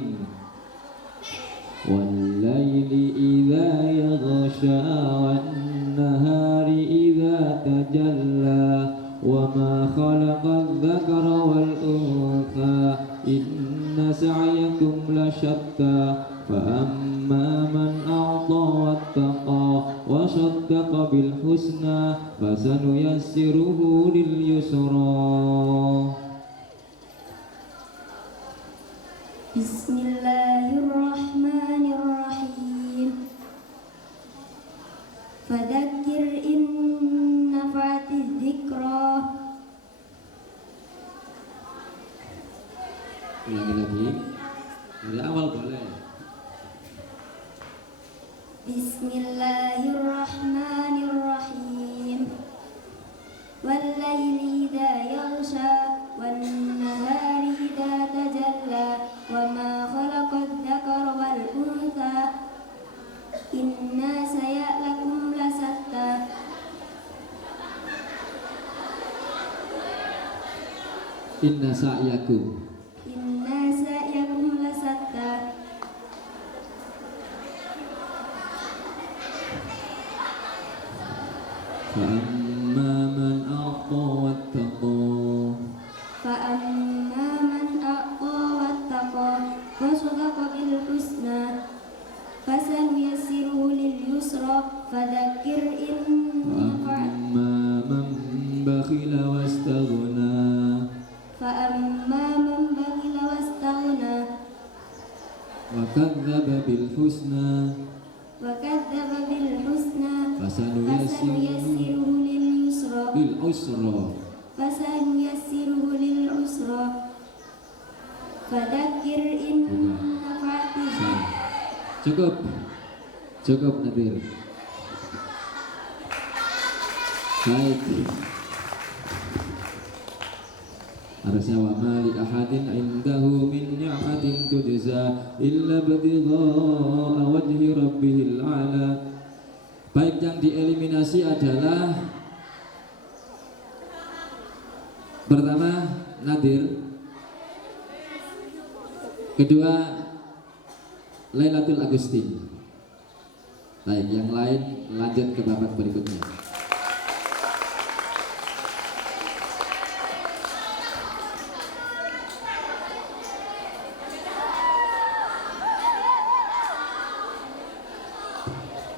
Wal laili idza yaghsha wan nahari idza tajalla wa ma khalaqadz dzakara wal untha inna sa'yakum lasyatta فأما من أعطى واتقى وصدق بالحسنى فسنيسره لليسرى بسم الله الرحمن الرحيم فذكر إن نفعت الذكرى. Ulangi lagi dari awal boleh. Bismillahirrahmanirrahim. Wal-laili idza yaghsha wan-nahari idza tajalla wa ma khalaqadz dzakara wal untha inna sa'yakum lasatta. Inna sa'yakum lasatta. فأما من أعطى واتقى وصدق بالحسنى فسنيسره لليسرى فذكر إن نفعت. فأما من بخل واستغنى وكذب بالحسنى فسنيسره للعسرى فذكر إن نفعت. Cukup Nadir. Baik. Harusnya wa ma li ahadin indahu min ni'matin tujza illa ibtigha'a wajhi rabbihil a'la. Baik, yang dieliminasi adalah pertama Nadir, kedua Lailatul Agustin. Baik, yang lain lanjut ke babak berikutnya.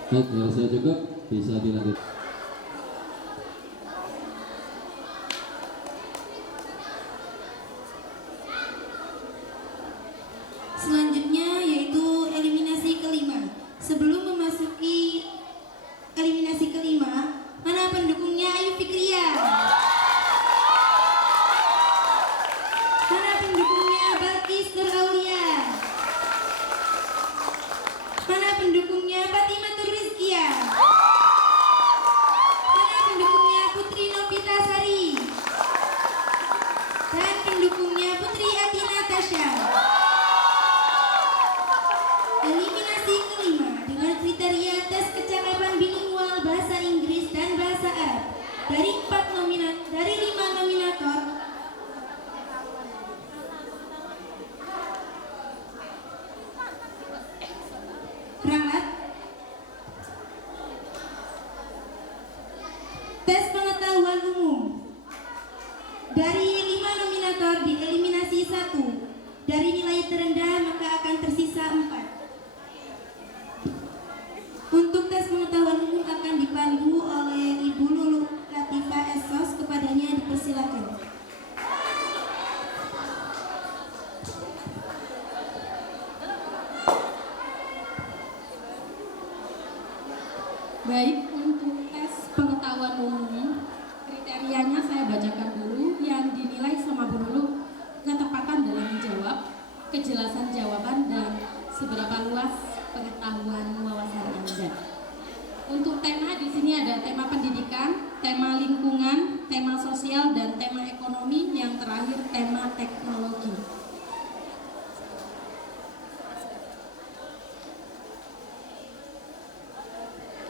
Baik, kalau saya cukup bisa dilanjut. Selanjutnya yaitu eliminasi kelima. Sebelum memasuki eliminasi kelima, mana pendukungnya Ayu Fikriya? Mana pendukungnya Balkis Nur Aulia? Mana pendukungnya Fatimah Rizkia? umum, kriterianya saya bacakan dulu. Yang dinilai sama Bu Lulu, ketepatan dalam menjawab, kejelasan jawaban, dan seberapa luas pengetahuan wawasan Anda. Untuk tema di sini ada tema pendidikan, tema lingkungan, tema sosial, dan tema ekonomi. Yang terakhir tema teknologi.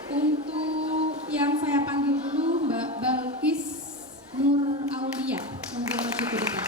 Untuk yang saya panggil dulu Mbak Balkis Nur Aulia, monggo maju ke depan.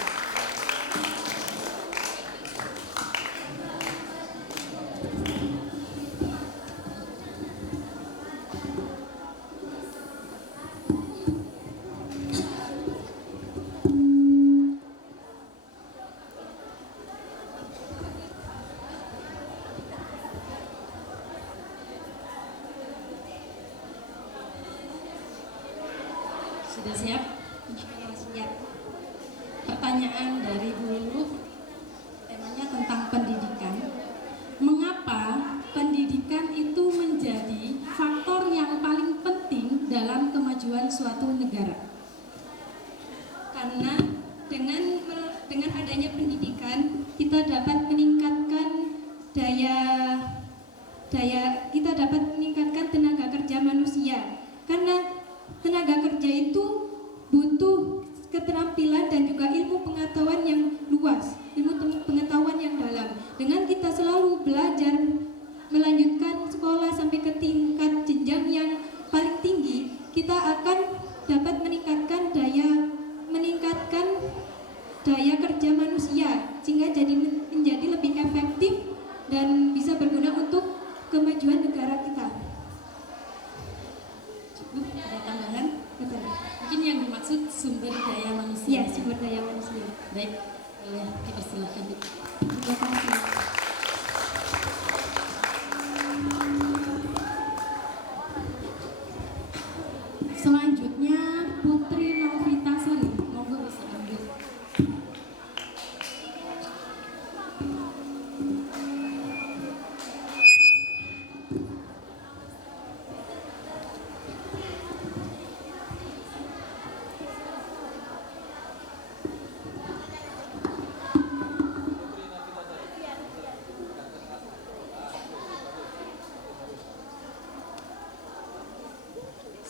Sudah siap? Siap. Pertanyaan dari Bu Lulu, temanya tentang pendidikan. Mengapa pendidikan itu menjadi faktor yang paling penting dalam kemajuan suatu negara? Karena dengan adanya pendidikan kita dapat meningkatkan kita dapat meningkatkan tenaga kerja manusia. Karena tenaga kerja itu butuh keterampilan dan juga ilmu pengetahuan yang luas, ilmu pengetahuan yang dalam. Dengan kita selalu belajar melanjutkan sekolah sampai ke tingkat jenjang yang paling tinggi, kita akan dapat meningkatkan daya kerja manusia sehingga menjadi lebih efektif dan bisa berguna untuk kemajuan negara kita. Bu, ada tambahan? Betul. Mungkin yang dimaksud sumber daya manusia. Ya, sumber daya manusia. Baik, dipersilakan. Bu. Terima kasih. Selanjutnya Putri Novita Sari, monggo bisa ambil.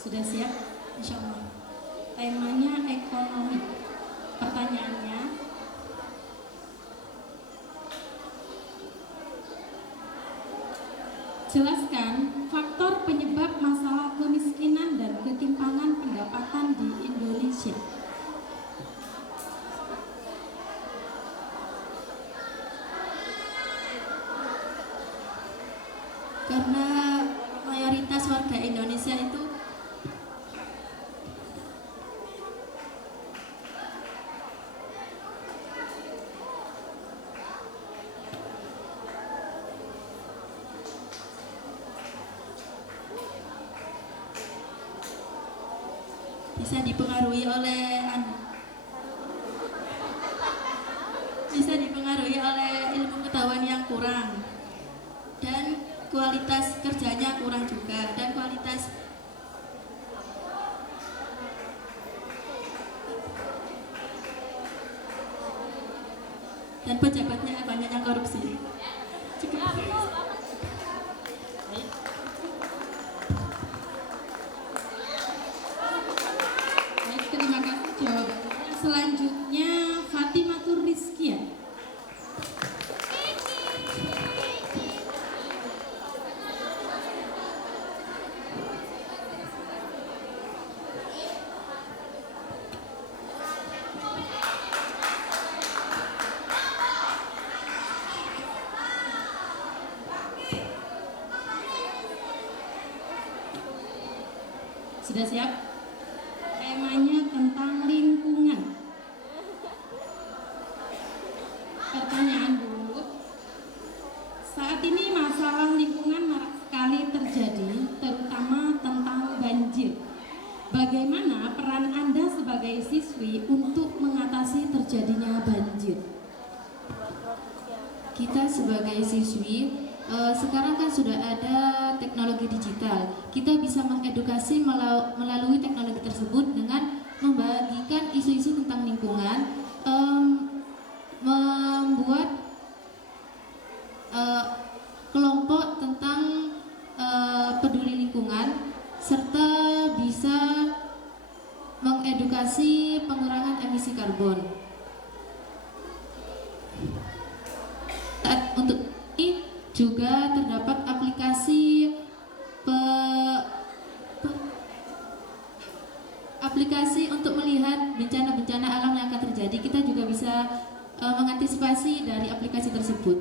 Sudah siap? Insya Allah. Temanya ekonomi. Pertanyaannya, jelaskan faktor penyebab masalah kemiskinan dan ketimpangan pendapatan di Indonesia. Karena mayoritas warga Indonesia itu bisa dipengaruhi oleh ilmu pengetahuan yang kurang dan kualitas kerjanya kurang juga, dan kualitas dan pejabatnya banyak yang korupsi. Baik, terima kasih jawabannya. Selanjutnya Fatimatur Rizkia. Sudah siap? Temanya tentang lingkungan. Pertanyaan dulu. Saat ini masalah lingkungan marak sekali terjadi, terutama tentang banjir. Bagaimana peran Anda sebagai siswi untuk mengatasi terjadinya banjir? Kita sebagai siswi sekarang kan sudah ada teknologi digital. Kita bisa mengedukasi melalui teknologi tersebut dengan membagikan isu-isu tentang lingkungan, membuat kelompok tentang peduli lingkungan, serta bisa mengedukasi pengurangan emisi karbon. Untuk ini juga terdapat aplikasi aplikasi untuk melihat bencana-bencana alam yang akan terjadi. Kita juga bisa mengantisipasi dari aplikasi tersebut.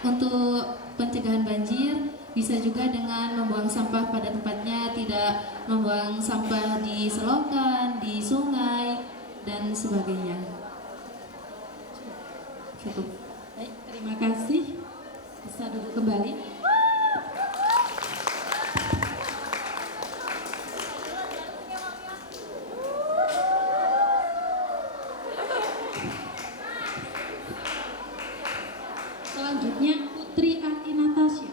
Untuk pencegahan banjir bisa juga dengan membuang sampah pada tempatnya, tidak membuang sampah di selokan, di sungai, dan sebagainya. Cukup. Baik, terima kasih. Bisa duduk kembali. Selanjutnya Putri Ati Natasha.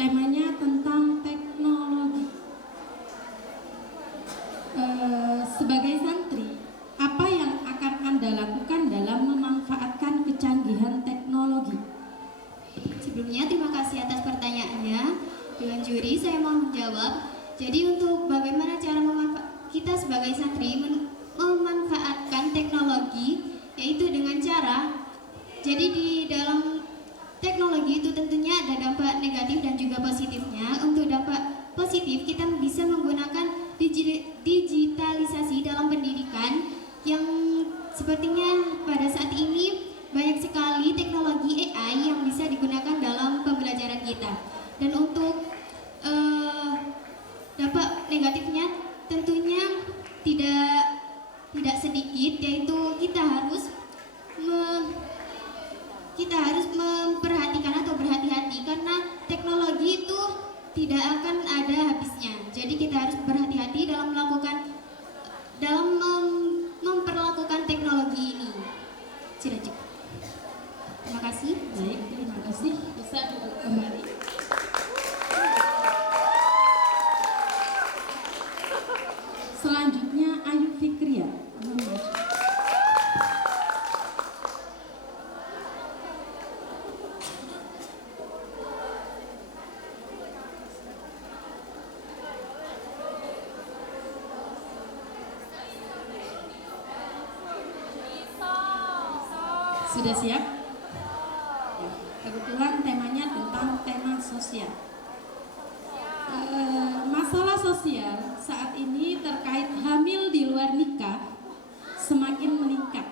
Temanya tentang teknologi. Sebagai santri, apa yang akan Anda lakukan dalam memanfaatkan kecanggihan teknologi? Sebelumnya terima kasih atas pertanyaannya. Dewan juri, saya mau menjawab. Jadi untuk bagaimana cara kita sebagai santri memanfaatkan teknologi, yaitu dengan cara, jadi di dalam teknologi itu tentunya ada dampak negatif dan juga positifnya. Untuk dampak positif, kita bisa menggunakan digitalisasi dalam pendidikan yang sepertinya pada saat ini banyak sekali teknologi AI yang bisa digunakan dalam pembelajaran kita. Dan untuk dampak negatifnya tentunya tidak sedikit, yaitu kita harus memperhatikan atau berhati-hati karena teknologi itu tidak akan ada habisnya. Jadi kita harus berhati-hati dalam memperlakukan teknologi ini. Sudah cukup. Terima kasih. Baik, terima kasih. Bisa duduk kembali. Selanjutnya Ayu Fikria. Sudah siap? Ya, kebetulan temanya tentang tema sosial. Masalah sosial saat ini terkait hamil di luar nikah semakin meningkat.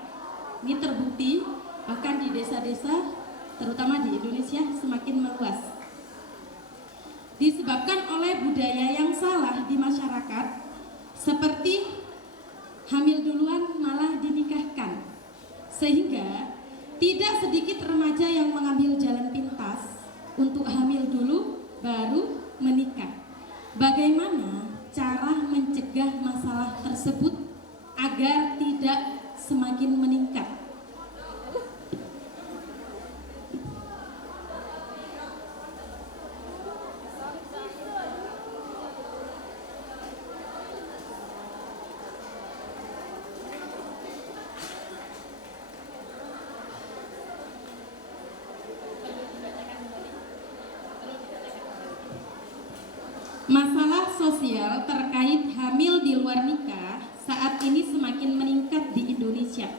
Ini terbukti bahkan di desa-desa, terutama di Indonesia, semakin meluas. Disebabkan oleh budaya yang salah di masyarakat, seperti hamil duluan malah dinikahkan, sehingga tidak sedikit remaja yang mengambil jalan pintas untuk hamil dulu baru menikah. Bagaimana cara mencegah masalah tersebut agar tidak semakin meningkat? Masalah sosial terkait hamil di luar nikah saat ini semakin meningkat di Indonesia.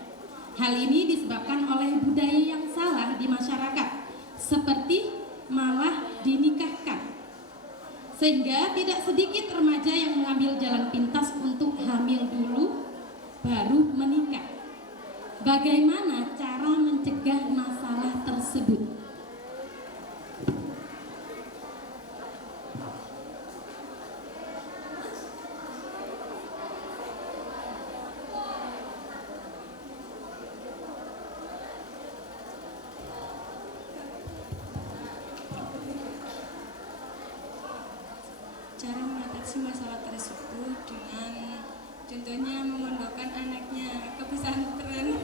Hal ini disebabkan oleh budaya yang salah di masyarakat, seperti malah dinikahkan. Sehingga tidak sedikit remaja yang mengambil jalan pintas untuk hamil dulu baru menikah. Bagaimana cara mencegah masalah tersebut? Cara mengatasi mengatasi masalah tersebut dengan contohnya memondokkan anaknya ke pesantren.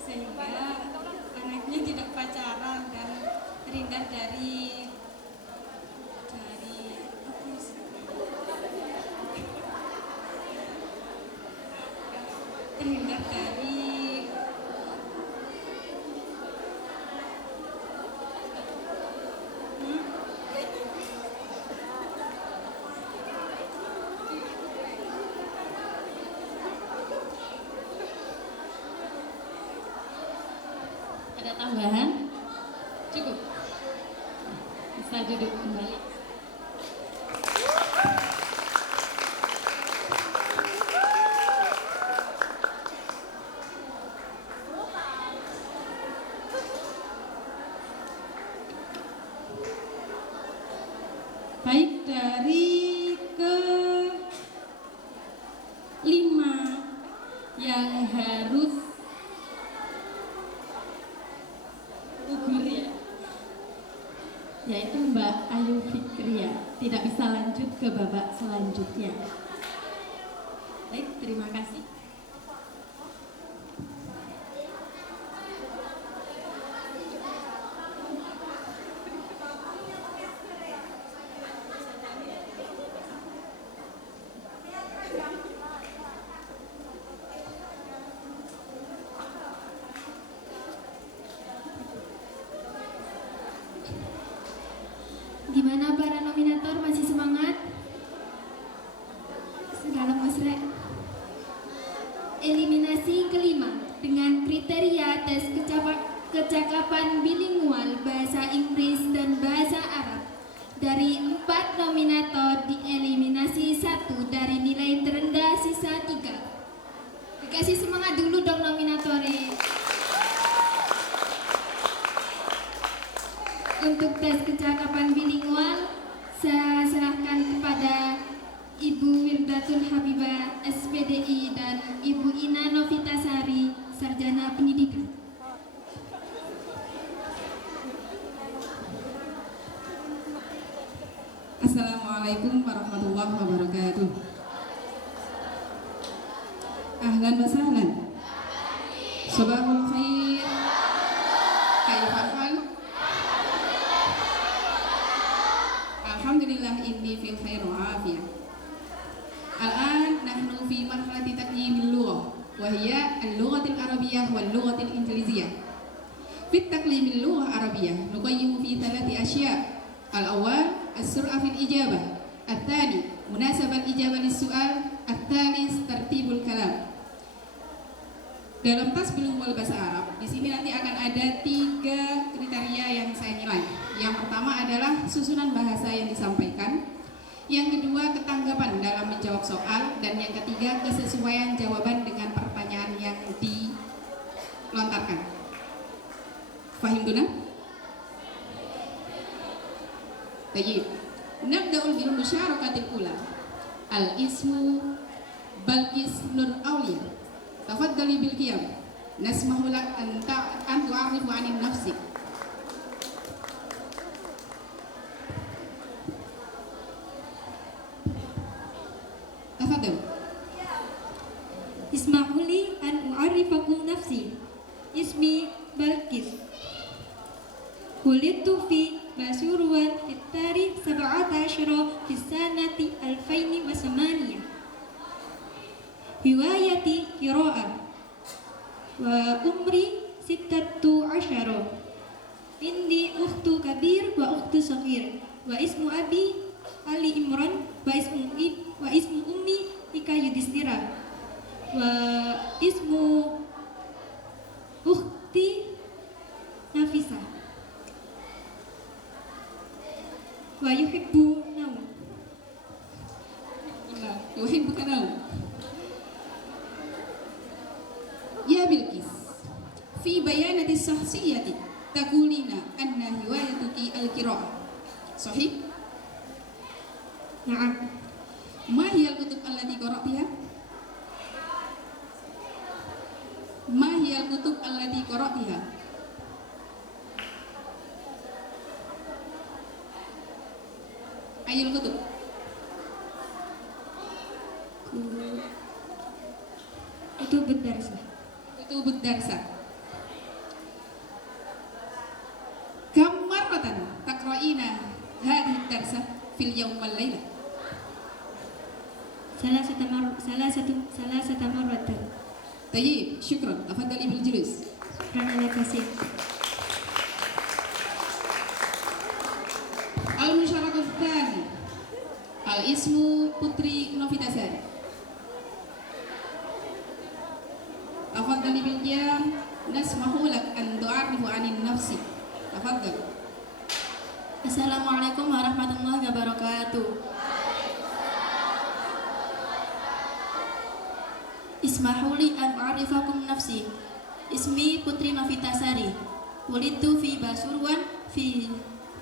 Sehingga anaknya tidak pacaran dan terhindar dari terhindar dari Ada tambahan? Cukup. Bisa duduk kembali. Baik, dari ke-5 yang harus gugur ya, yaitu Mbak Ayu Fikria, tidak bisa lanjut ke babak selanjutnya. Baik, terima kasih. Gimana para nominator, masih semangat? Salam mesra. Eliminasi kelima dengan kriteria tes kecakapan bilingual bahasa Inggris dan bahasa Arab. Dari 4 nominator dieliminasi 1 dari nilai terendah, sisa 3. Dikasih semangat dulu dong nominatornya. Untuk tes kecakapan bilingual, saya serahkan kepada Ibu Wirdatul Habibah, SPDI, dan Ibu Ina Novitasari, Sarjana Pendidikan. Assalamualaikum warahmatullahi wabarakatuh. Ahlan wa sahlan. Sabahul khair. Kaifal hal? Alhamdulillah inni fil khair wa afiyah. Al-an nahnu fi marhalati taqyimil lughah wa hiya al-lughatil arabiyyah wal lughatil injiliziyah. Fi taqyimil lughah arabiyyah nuqayyimu fi 3 asya'. Al-awwal as-sur'ah fil ijabah, al-thani munasabah ijabah lis-su'al, al-thalits tartibul kalam. Dalam tes bilingual bahasa Arab, di sini nanti akan ada 3 kriteria yang saya nilai. Yang pertama adalah susunan bahasa yang disampaikan, yang kedua ketanggapan dalam menjawab soal, dan yang ketiga kesesuaian jawaban dengan pertanyaan yang dilontarkan. Fahim tuna? Tayyib. Nabda'u bil musyarakati ula. Al-ismu Balqis Nur Aulia. Tafaddali bil qiyam. Nasmahu lak an tu'arifu 'anil nafsik. Tafaddal. Ismahuli an u'arifakum nafsi. Ismi Balqis. Wulidtu fi Basuruan fi tarikh 17 fi sanati 2008. Hiwayati qira'ah wa umri 16. Indi ukhtu kabir wa ukhtu saghir wa ismu abi Ali Imran wa ismu ummi Ika Yudhistira wa ismu ukhti Nafisa wa yuhibbu naum. Yuhibbu naum. Ya Bilqis, fi bayanati sahsiyati taqulina anna hiwayatuki al-qira'ah. Sahih? Na'am. Ma hiyal kutub allati qara'tiha? Ma hiyal kutub allati qara'tiha? Ayul kutub. Kutubud darsah. Kutubud darsah. Kam marratan taqra'ina hadhihi darsah fil yawm wal laylah? Salah satu marratan. Tayyib, syukran. Tafadhali bil julus. Terima kasih. Al-musyarakah tsani. Al-ismu Putri Novitasari. Tafadhali bil qiyam. Nasmahu lak an tu'arifu 'anin nafsi. Tafadhal. Assalamualaikum warahmatullahi wabarakatuh. Ismahuli an u'arifakum nafsi. Ismi Putri Novitasari. Wulidtu fi Basurwan fi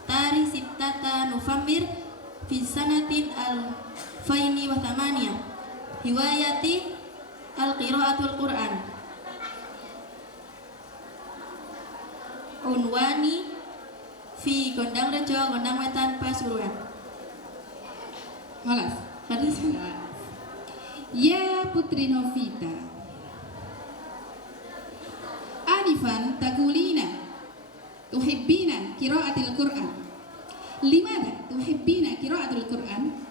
tarikh sittata November fi sanatin al-faini wa thamaniyah. Hiwayati al-qiraatul Qur'an. Unwani fi Gondang Rejo, Gondang Wetan, Pasuruan. Halas. Hadis. Ya Putri Novita, anifan taqulina tuhibbina qira'atil Qur'an. Limada tuhibbina qira'atul Qur'an?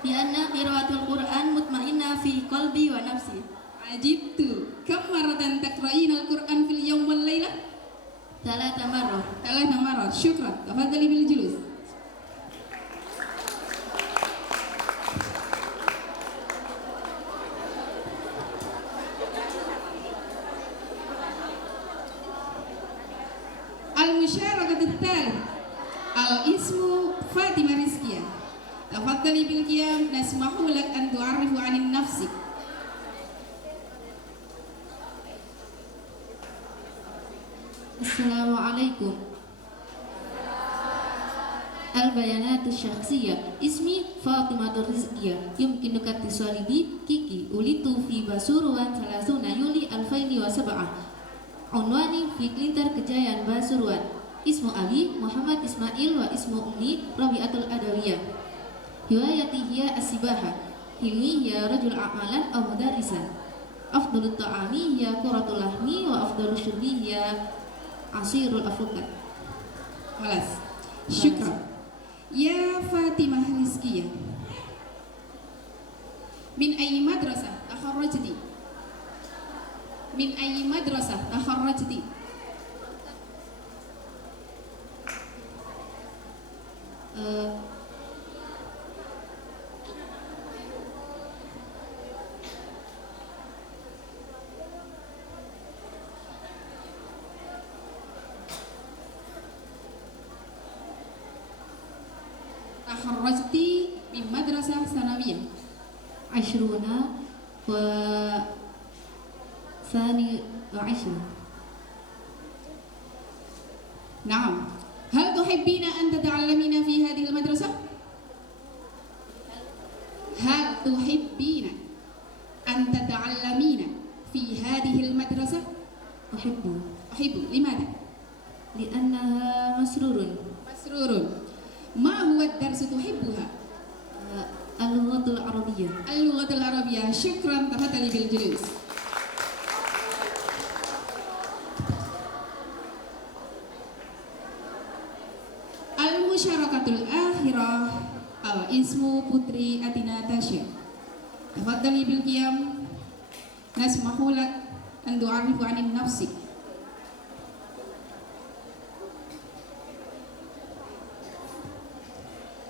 Lianna qiraatul Qur'an mutmainnah fi qalbi wa nafsi. Ajibtu. Kam maratan taqra'ina al-Qur'an fil yawm wal laylah? Thalatha marrah. Thalatha marrat. Syukran. Tafadhali bil julus. Al-musyarakah tsalits. Al-ismu Fatimah Rizkiyah. Tafadhali bil qiyam. Nasmahu lak an tu'arifu 'anin nafsi. Assalamualaikum. Al-bayanatu syakhsiyah. Ismi Fatimah Rizkiyah. Yumkinuka tisalibi Kiki. Ulitu fi Basurwan salasuna Yuli alfaini wa sab'ah. Unwani fi Klintar Kejayaan Basurwan. Ismu Ali Muhammad Ismail wa ismu Ummi Rabi'atul Adawiyah. Hiwayati hiya as-sibaha. Hilmi hiya rajul a'malan aw mudarisan. Afdalut ta'ami hiya quratul lahmi wa afdalus syurbi hiya asirul afukat. Halas. Syukran. Ya Fatimah Rizkiyah, min ayyi madrasah takharrajti? Min ayyi madrasah takharrajti? Takharrajti min madrasah sanawiyah. Ashruna wa Thani wa Ashra. Naam. Hal tuhibbina an tata'allamina fi hadhihi al-madrasah? Hal tuhibbina an tata'allamina fi hadhihi al-madrasah? Uhibbu. Uhibbu. Limada? Li'annaha masrurun. Masrurun. Ma huwa ad-darsu tuhibbuha? Al-lughatul arabiyyah. Al-lughatul arabiyyah. Syukran. Tafadhali bil julus. Al-musyarakahul akhirah. Al-ismu Putri Atina Tasya. Tafadhali bil qiyam. Nasmahu lak an tu'arifu 'anin nafsi.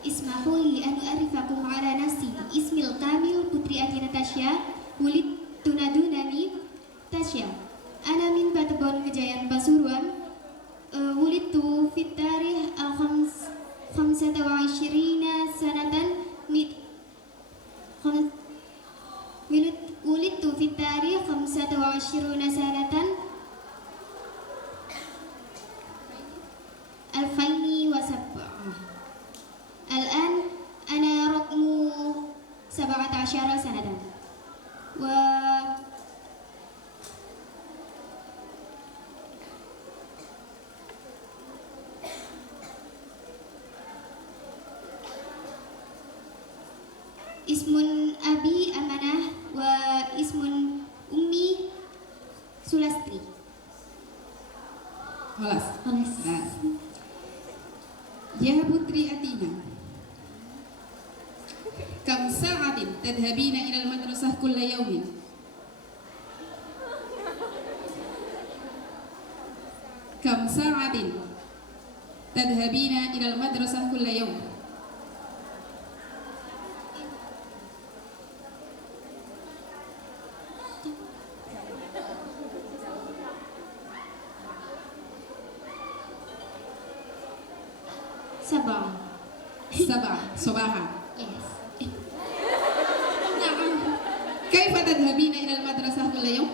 Ismahuli an u'arifakum ala nafsi. Ismil kamil Putri Atina Tasya. Wulid tunadunani Tasya. Ana min Batubon Kejayaan Pasuruan. Wulidtu fit tarikh al-khamsata wa ishrina sanatan wulidtu fit tarikh khamsata wa ishrina sanatan alfaini wa sab'ah. Al-an ana raqmu 17 سنة و اسم أبي أمانة واسم أمي سلستري. خلاص. خلاص. يا بطري أتينا كم ساعة تذهبين إلى المدرسة كل يوم؟ كم ساعة تذهبين إلى المدرسة كل يوم؟ سبعة صباحا. كيف تذهبين إلى المدرسة كل يوم؟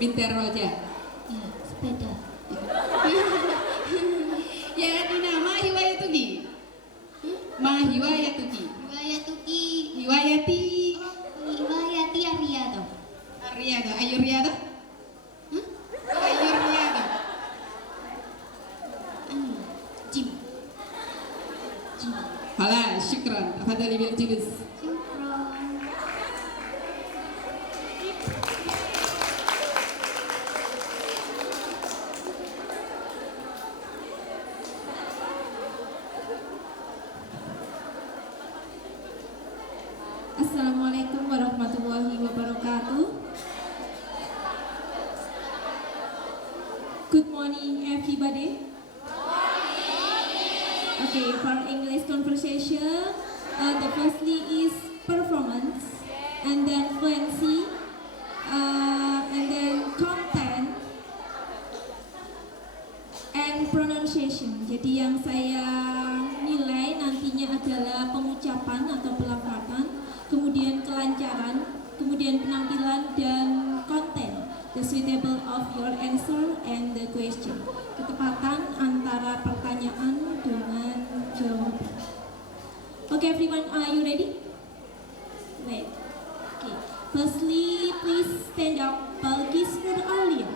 بالدراجة. sepeda. يا أدنى ما هوايتك؟ ما هوايتك؟ هوايتي هوايتي الرياضة. الرياضة. أي رياضة؟ أي رياضة؟ جيم. خلاص شكرا. تفضلي بالجلوس. Assalamualaikum warahmatullahi wabarakatuh. Good morning, everybody. Okay, for English conversation, the firstly is performance, and then fluency, and then content, and pronunciation. Jadi yang saya nilai nantinya adalah pengucapan atau pelafatan, kemudian kelancaran, kemudian penampilan dan konten, the suitable of your answer and the question, ketepatan antara pertanyaan dengan jawaban. Okay, everyone, are you ready? Wait. Okay. Firstly, please stand up. Balkis Nur Aulia.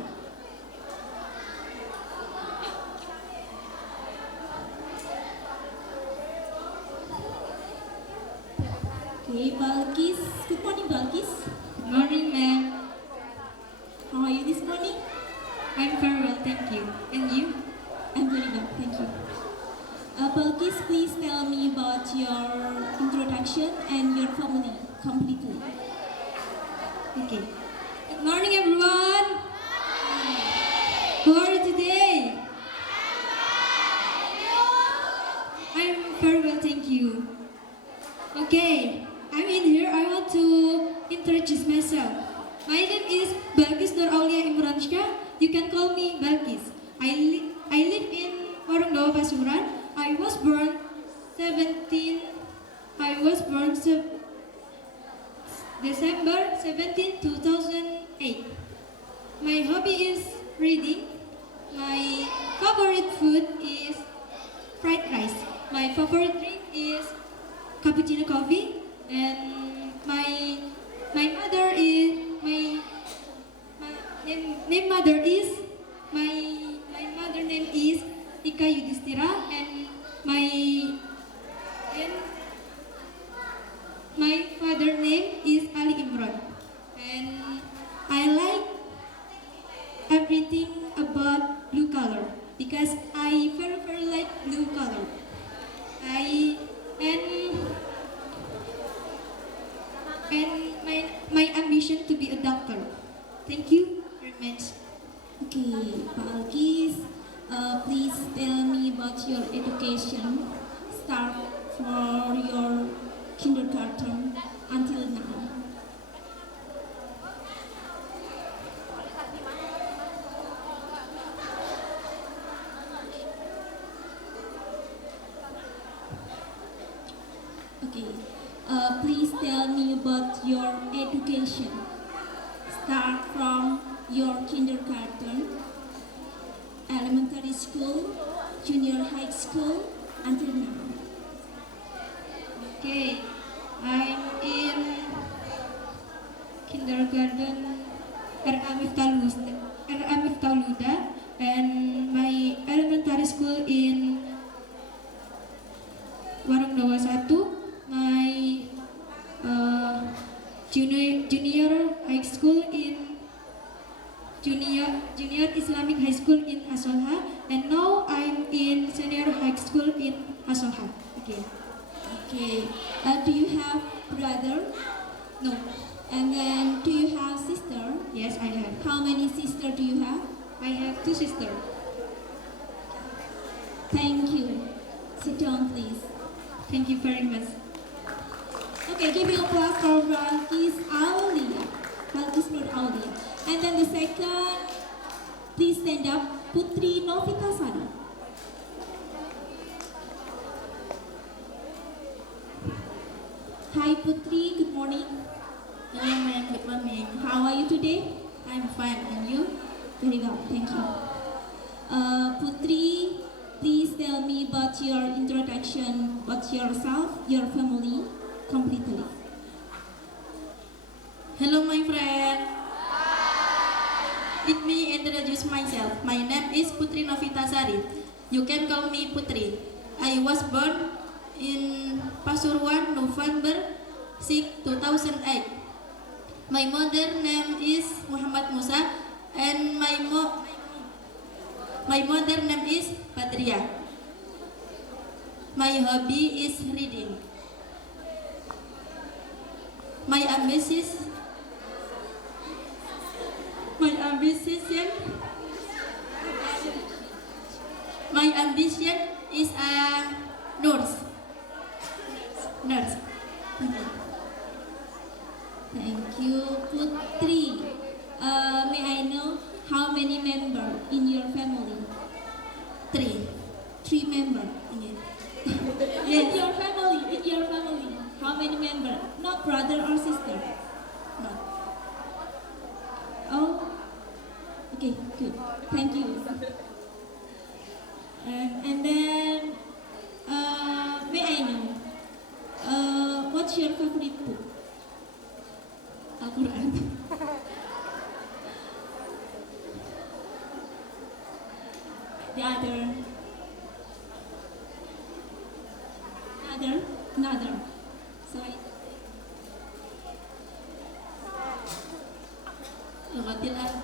Okay, Balkis. Good morning, Balkis. Good morning, ma'am. How are you this morning? I'm very well, thank you. And you? I'm very well, thank you. Balkis, please tell me about your introduction and your family completely. Okay. Good morning, everyone. How are you today? I'm very well, thank you. Okay, I'm in here. I want to introduce myself. My name is Balkis Nur Aulia Imransyah. You can call me Balkis. I live in Warunggawa, Pasuruan. I was born 17 December 17, 2008. My hobby is reading. My favorite food is fried rice. My favorite drink is cappuccino coffee. And my mother is my mother name is Ika Yudhistira, and my father name is Ali Imran. And I like everything about blue color because I very like blue color. And my ambition to be a doctor. Thank you very much. Okay, Balkis, please tell me about your education. Start for your kindergarten until now. Okay, please tell tell me about your education. Start from your kindergarten, elementary school, junior high school, until now. Okay, I'm in kindergarten R.A. Miftahul-Huda, and my elementary school in Warung Dawa 1, my junior high school in junior Islamic high school in Asolha, and now I'm in senior high school in Asolha. Okay. Okay. Do you have brother? No. And then do you have sister? Yes, I have. How many sisters do you have? I have 2 sisters. Thank you. Sit down, please. Thank you very much. Okay, give me applause for Balkis Aulia. Balkis Nur Aulia. And then the second, please stand up, Putri Novitasari. Hi Putri, good morning. Hello ma'am, good morning. How are you today? I'm fine, and you? Very well, thank you. Putri, please tell me about your introduction, about yourself, your family, completely. Hello my friend. Let me introduce myself. My name is Putri Novitasari. You can call me Putri. I was born in Pasuruan, November 6, 2008. My mother name is Muhammad Musa, and my mother name is Patria. My hobby is reading. My ambition is a nurse. Thank you, Putri. May I know how many members in your family? 3. 3 members. Yes. In your family, how many members? Not brother or sister? No. Oh, okay, good. Thank you. And then, may I know, what's your favorite book? Al-Quran. The another. Sorry. Lughatil Arab.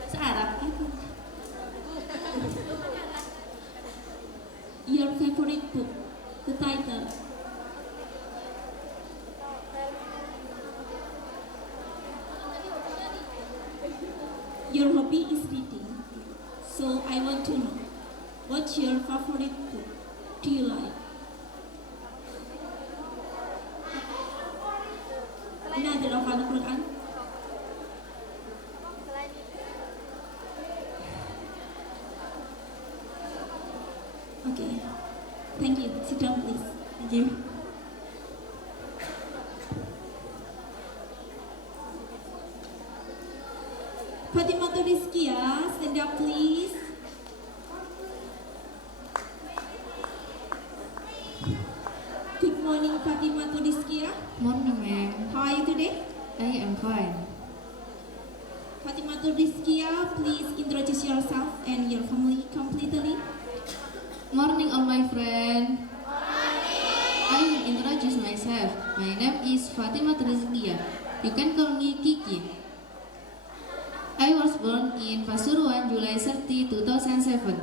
Bahasa Arab. Your favorite book, the title. Your hobby is reading. So I want to know, what's your favorite book? Do you like? Another of Al-Quran. Okay. Thank you. Sit down, please. Thank you. Fatima Rizkia, stand up, please. Good morning, Fatima Rizkia. Morning, ma'am. How are you today? I am fine. Fatima Rizkia, please introduce yourself and your family completely. Morning, all my friend. I will introduce myself. My name is Fatima Rizkia. You can call me Kiki. I was born in Pasuruan, July 30, 2007.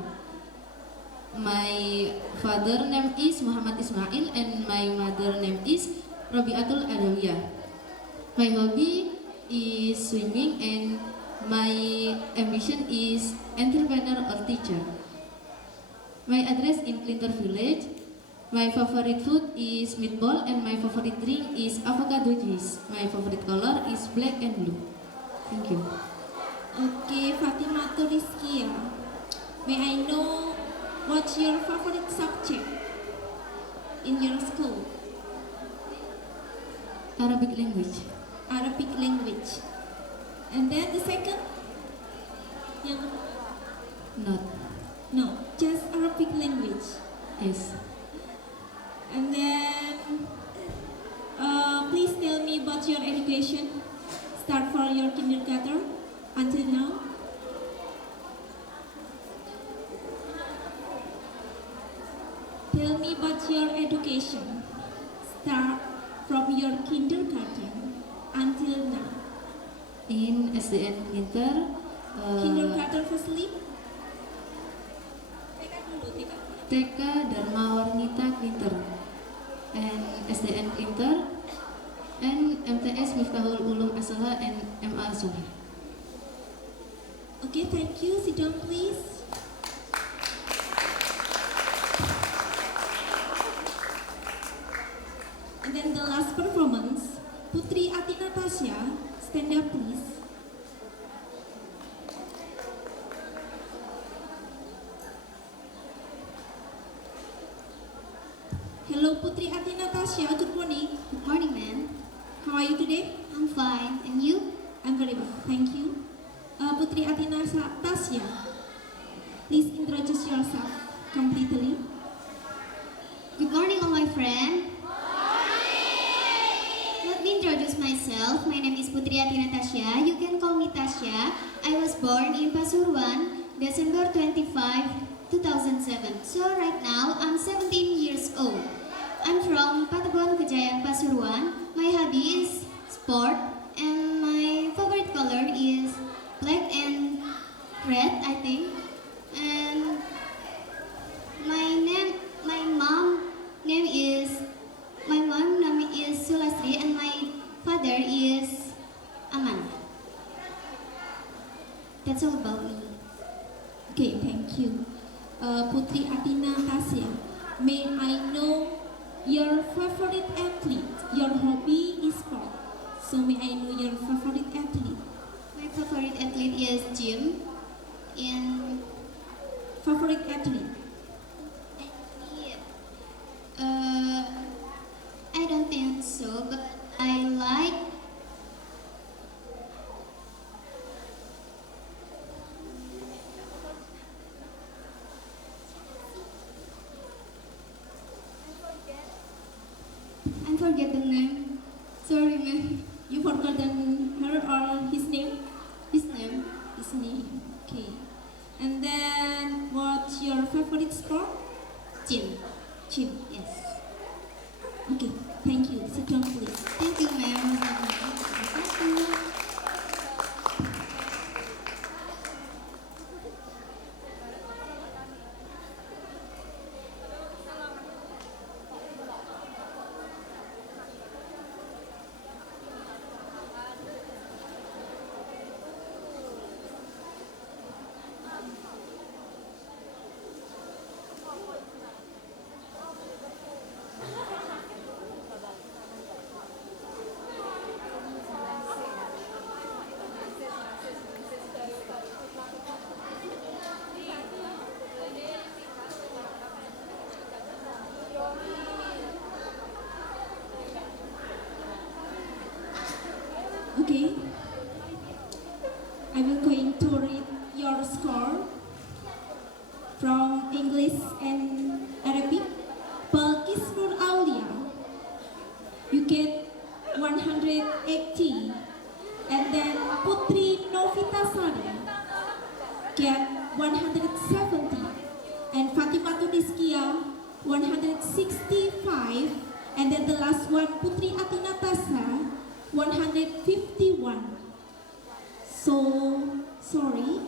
My father name is Muhammad Ismail and my mother name is Robiatul Adawiyah. My hobby is swimming and my ambition is entrepreneur or teacher. My address in Clinton Village. My favorite food is meatball and my favorite drink is avocado juice. My favorite color is black and blue. Thank you. Okay, Fatima Rizkia. May I know what's your favorite subject in your school? Arabic language. Arabic language. And then the second? Yang Not. no, just Arabic language. Yes. And then please tell me about your education. Start for your kindergarten until now. Tell me about your education. Start from your kindergarten until now. In SDN Klinter, Kindergarten firstly. TK dulu, TK. TK Dharma Warnita Klinter, and SDN Klinter, and MTS Miftahul Ulum Asaha and MA Suha. Okay, thank you. Sit down, please. And then the last performance, Putri Atina Tasya, stand up, please. Hello, Putri Atina Tasya. Good morning. Good morning, ma'am. How are you today? I'm fine. And you? I'm very well, thank you. Putri Atina Tasya, please introduce yourself completely. Good morning, all my friends. Let me introduce myself. My name is Putri Atina Tasya. You can call me Tasya. I was born in Pasuruan, December 25, 2007. So right now, I'm 17 years old. I'm from Patebon Kejayaan, Pasuruan. My hobby is sport, and my favorite color is black and red, I think. And my mom name is Sulastri, and my father is Aman. That's all about me. Okay, thank you. Putri Atina Tasya, may I know your favorite athlete? Your hobby is sport. So may I know your favorite athlete? My favorite athlete is Jim. And Favorite athlete? I don't think so, but I like I forget the name. Sorry, ma'am. You forgotten her or his name? His name. His name. Okay. And then what's your favorite sport? Jim. Gym. Yes. Okay, thank you. Sit down, please. Thank you, ma'am. Thank you. Okay. I will going to read your score from English and Arabic. Balkis Nur Aulia, you get 180. And then Putri Novitasari get 170. And Fatimah Tuniskia 165. And then the last one, Putri Atina Tasa 151. So sorry.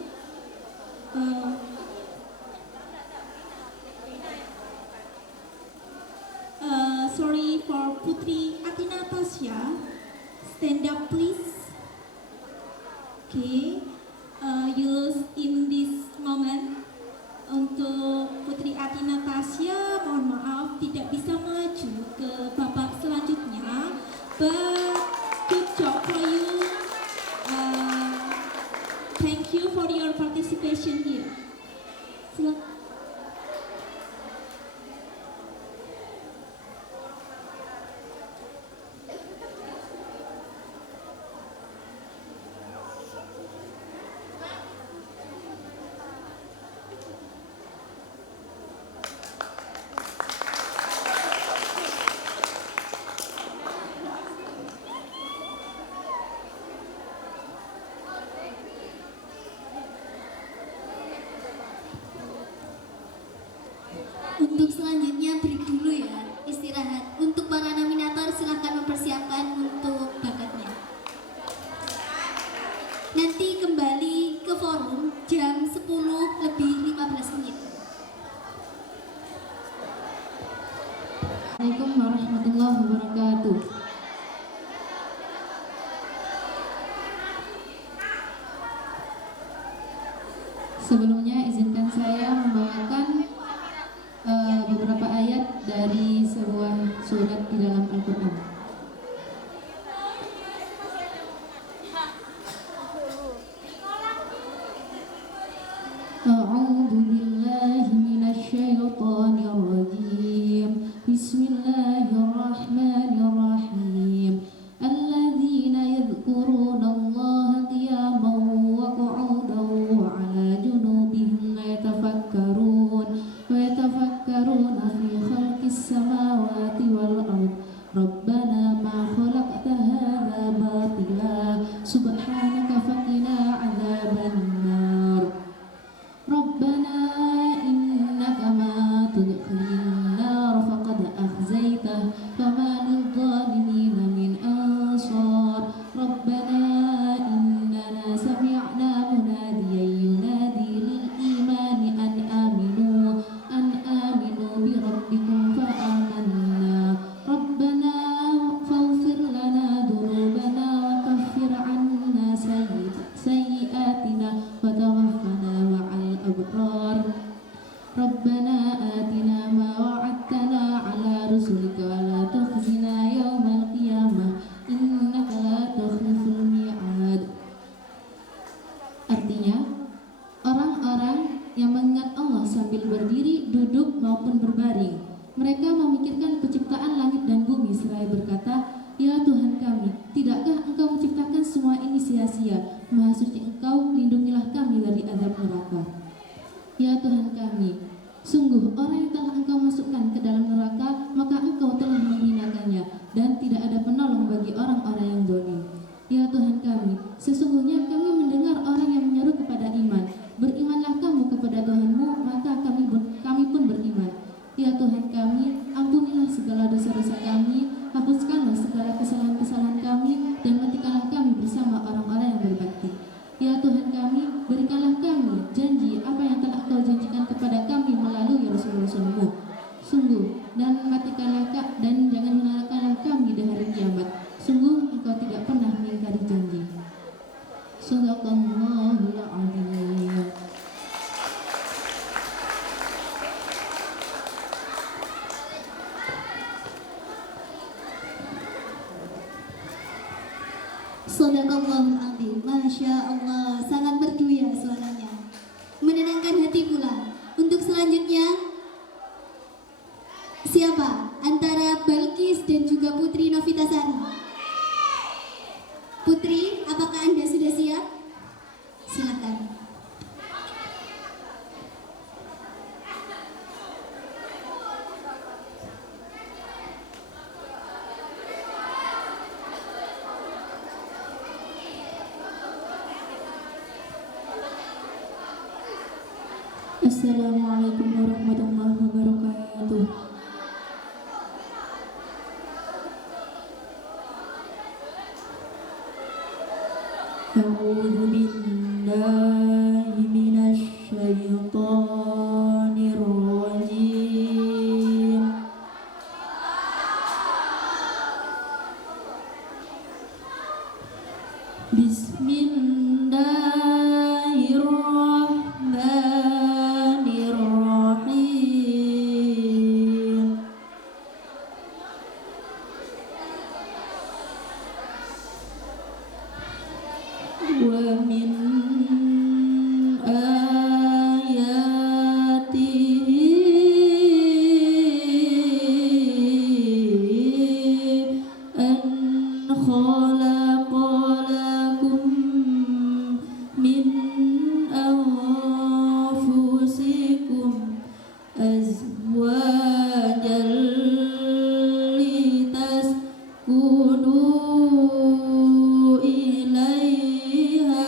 Sorry for Putri Atina Tasya. Stand up, please. Okay. Use in this moment untuk Putri Atina Tasya. Mohon maaf tidak bisa melaju ke babak selanjutnya. But good job for you. Thank you for your participation here. Silakan. Sebelumnya izinkan saya membawakan beberapa ayat dari sebuah surat di dalam Al-Quran. A'udzu billahi minasyaitonir rajim. Bismillahirrahmanirrahim. Alladzina yadhkuruna Allaha qiyaman wa qu'udan wa 'ala junubihim yatafakkaruna fi khalqis samawati wal ard. Rabbana ma khalaqta hadza batila subhanaka faqina 'adzaban nar. Rabbana innaka ma tudkhilin nar faqad akhzaitah fama lidh-dhalimina min ansar. Rabbana innana sami'na munadiyan yunadi lil imani an aminu bi rabbikum fa amanna. Rabbana faghfir lana dhunubana wa kaffir 'anna sayyi'atina wa tawaffana ma'al abrar. Rabbana atina ma wa'adtana 'ala rusulika wa la tukhzina yawmal qiyamah innaka la tukhliful mi'ad. Artinya, orang-orang yang mengingat Allah sambil berdiri, duduk maupun berbaring, mereka memikirkan penciptaan langit dan bumi seraya berkata, "Ya Tuhan kami, tidakkah Engkau menciptakan semua ini sia-sia? Maha suci Engkau, lindungilah kami dari azab neraka." Ya Tuhan kami, sungguh orang yang telah Engkau masukkan ke dalam neraka, maka Engkau telah menghinakannya, dan tidak ada penolong bagi orang-orang yang zalim. Ya Tuhan kami, sesungguhnya kami mendengar orang yang menyeru kepada iman. Berimanlah kamu kepada Tuhanmu, maka kami pun beriman. Ya Tuhan kami, ampunilah segala dosa-dosa kami, hapuskanlah segala kesalahan-kesalahan kami, dan matikanlah kami bersama orang-orang yang berbakti. Ya Tuhan kami, berikanlah kami janji apa yang telah Engkau janjikan kepada kami melalui Rasul-Rasul-Mu. Sungguh, dan jangan hinakanlah kami di hari kiamat. Sungguh Engkau tidak pernah mengingkari janji. Shadaqallahul adzim. Shadaqallahul adzim. Masya Allah, sangat merdu ya suaranya, menenangkan hati pula. Untuk selanjutnya, siapa antara Balkis dan juga Putri Novitasari? Putri, apakah Anda sudah siap? Silakan. Assalamualaikum warahmatullahi wabarakatuh. A'udzu billahi minasy syaithanir rajim. Bismillahirrahmanirrahim. Wa min ayatihi an khalaqa lakum min anfusikum azwajan litaskunu ilaiha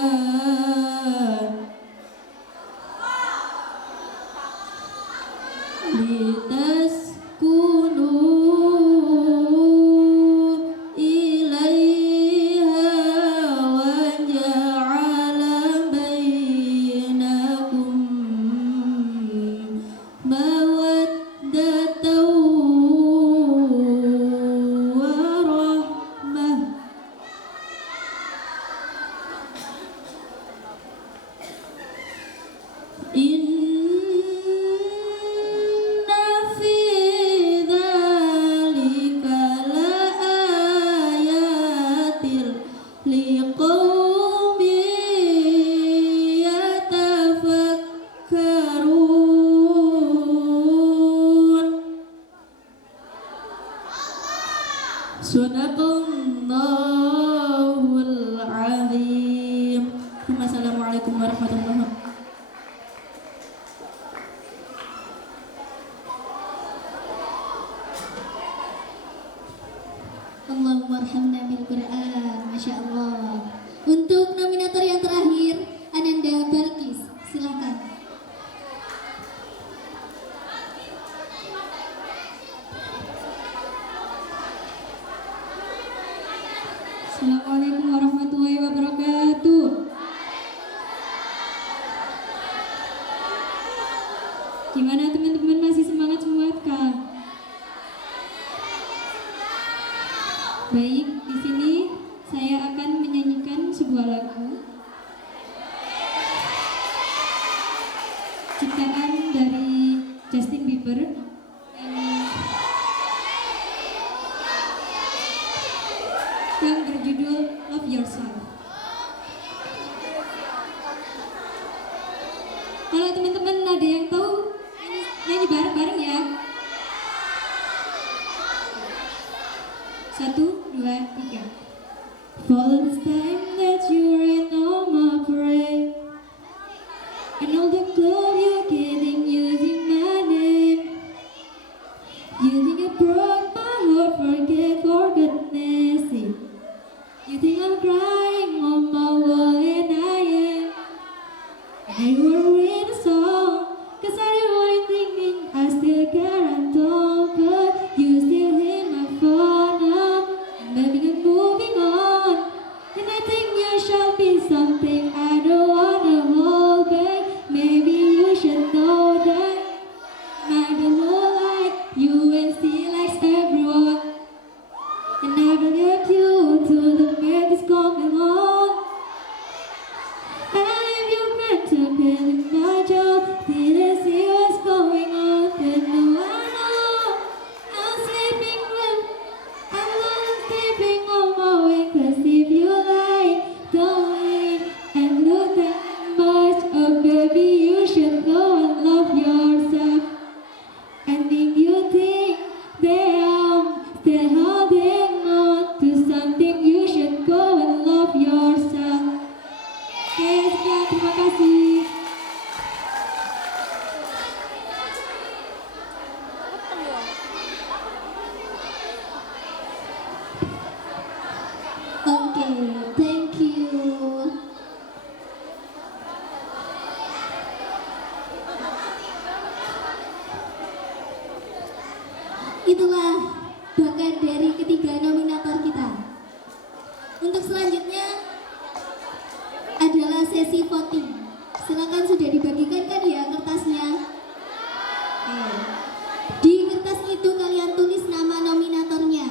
لقوم يتفكرون Sadaqallahul azim. Assalamualaikum warahmatullahi wabarakatuh. Allahumma arhamna bil Quran. Masya Allah. Untuk nominator yang terakhir, Ananda Balkis, silakan. Assalamualaikum warahmatullahi wabarakatuh. Gimana teman-teman, masih semangat semua kah? Baik, di sini saya akan menyanyikan sebuah lagu ciptaan dari Justin Bieber yang berjudul Love Yourself. Kalau teman-teman ada yang tahu, nyanyi bareng-bareng ya. 1, 2, 3. For this time that you rain on my parade, and all the club you're getting using my name. You think I broke my heart, for goodness sake. You think I'm crying on my wall, and I am. And you were in a song, 'cause I know what you're thinking. I still care and talk, but you still hit my phone up. And baby, I'm moving on, and I think you should be something I don't wanna hold back. Maybe you should know that I don't know like you and still likes everyone. And I will get you to the bed is coming on. And if you meant to kill my job, didn't see what's going on. Then no, I know I'm sleeping well. I'm not sleeping on my way. 'Cause if you lie, don't wait and look that much. Oh baby, you should go and love yourself. And if you think that I'm still holding on to something, you should go and love yourself. Oke, sekian, terima kasih. Oke, thank you. Itulah bakat dari ketiga nominator kita. Untuk selanjutnya adalah sesi voting. Silakan, sudah dibagikan kan ya kertasnya? Oke. Di kertas itu kalian tulis nama nominatornya.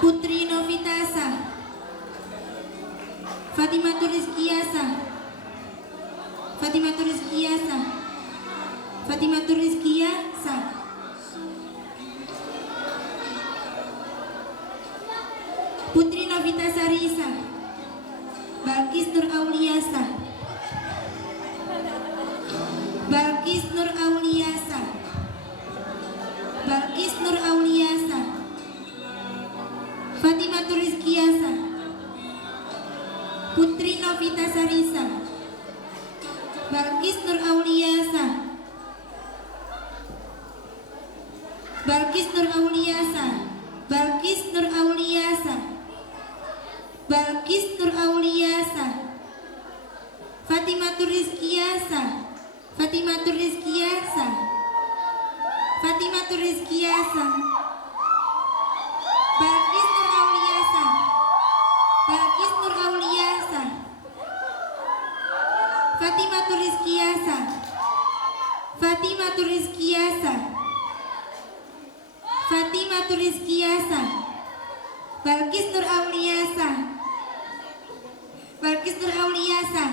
Putri Novitasa, Fatimatur Rizkiasa, Fatimatur Rizkiasa, Fatimatur Rizkiasa, Putri Novitasa Risa, Balkis Nur Auliasa, Balkis Nur Auliasa, Balkis Nur Auliasa, Fatimatur Rizkiasa, Putri Novitasa Risa, Balkis Nur Auliasa, Balkis Nur Auliasa, Balkis Nur Auliasa, Balkis Nur Auliasa, Fatimatur Rizkiasa, Fatimatur Rizkiasa, Fatimatur Rizkiasa, Balkis Nur Auliasa, Balkis Nur Auliasa, Fatimatur Rizkiasa, Fatimatur Rizkiasa, Fatimatur Rizkiasa, Balkis Nur Auliasa, Balkis Nur Auliasa,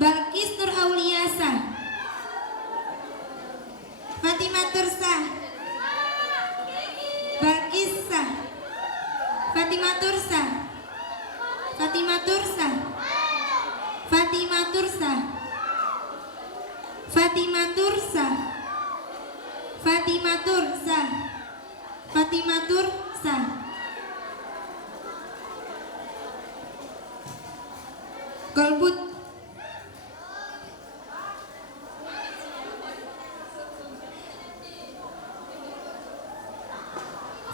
Balkis Nur Auliasa, Fatimatur Sah, Balkis Sah, Fatimatur Sah, Fatimatur Sah, Fatimatur Sah, Fatimatur Sah, Fatimatur Sah, Fatimatur Sah. Golput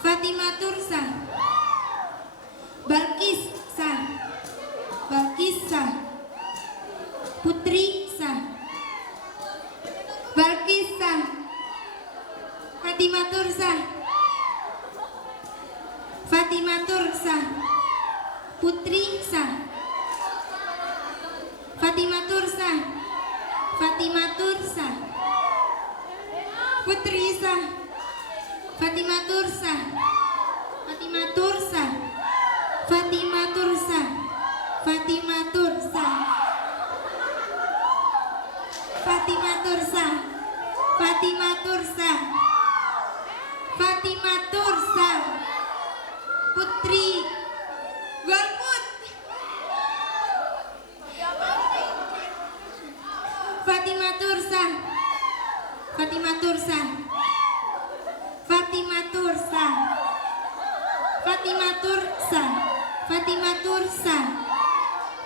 Fatimatur Sah, Balkis Sah, Balkis Sah, Putri Sah, Balkis Sah, Fatimatur Sah, Fatimatur Sah, Putri Sah, Fatimatur Sah, Fatimatur Sah, Putri Sah, Fatimatur Sah, Fatimatur Sah, Fatimatur Sah, Fatimatur Sah, Fatimatur Sah, Fatimatur Sah, Fatimatur Sah, Putri. Golput Fatimatur Sah, Fatimatur Sah, Fatimatur Sah, Fatimatur Sah, Fatimatur Sah,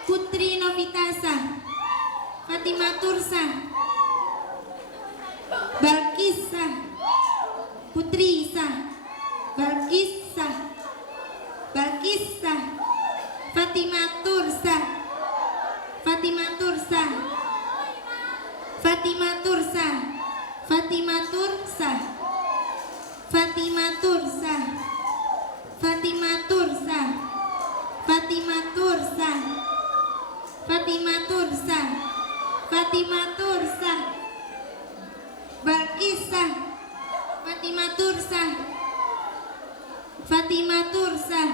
Putri Novitasa, Fatimatur Sah, Balkis Sah, Putri Sah, Balkis Sah, Balkis Sah, Fatimatur Sah, Fatimatur Sah, Fatimatur Sah, Fatimatur Sah, Fatimatur Sah, Fatimatur Sah, Fatimatur Sah, Fatimatur Sah, Fatimatur Sah, Balkis Sah, Fatimatur Sah, Fatimatur Sah,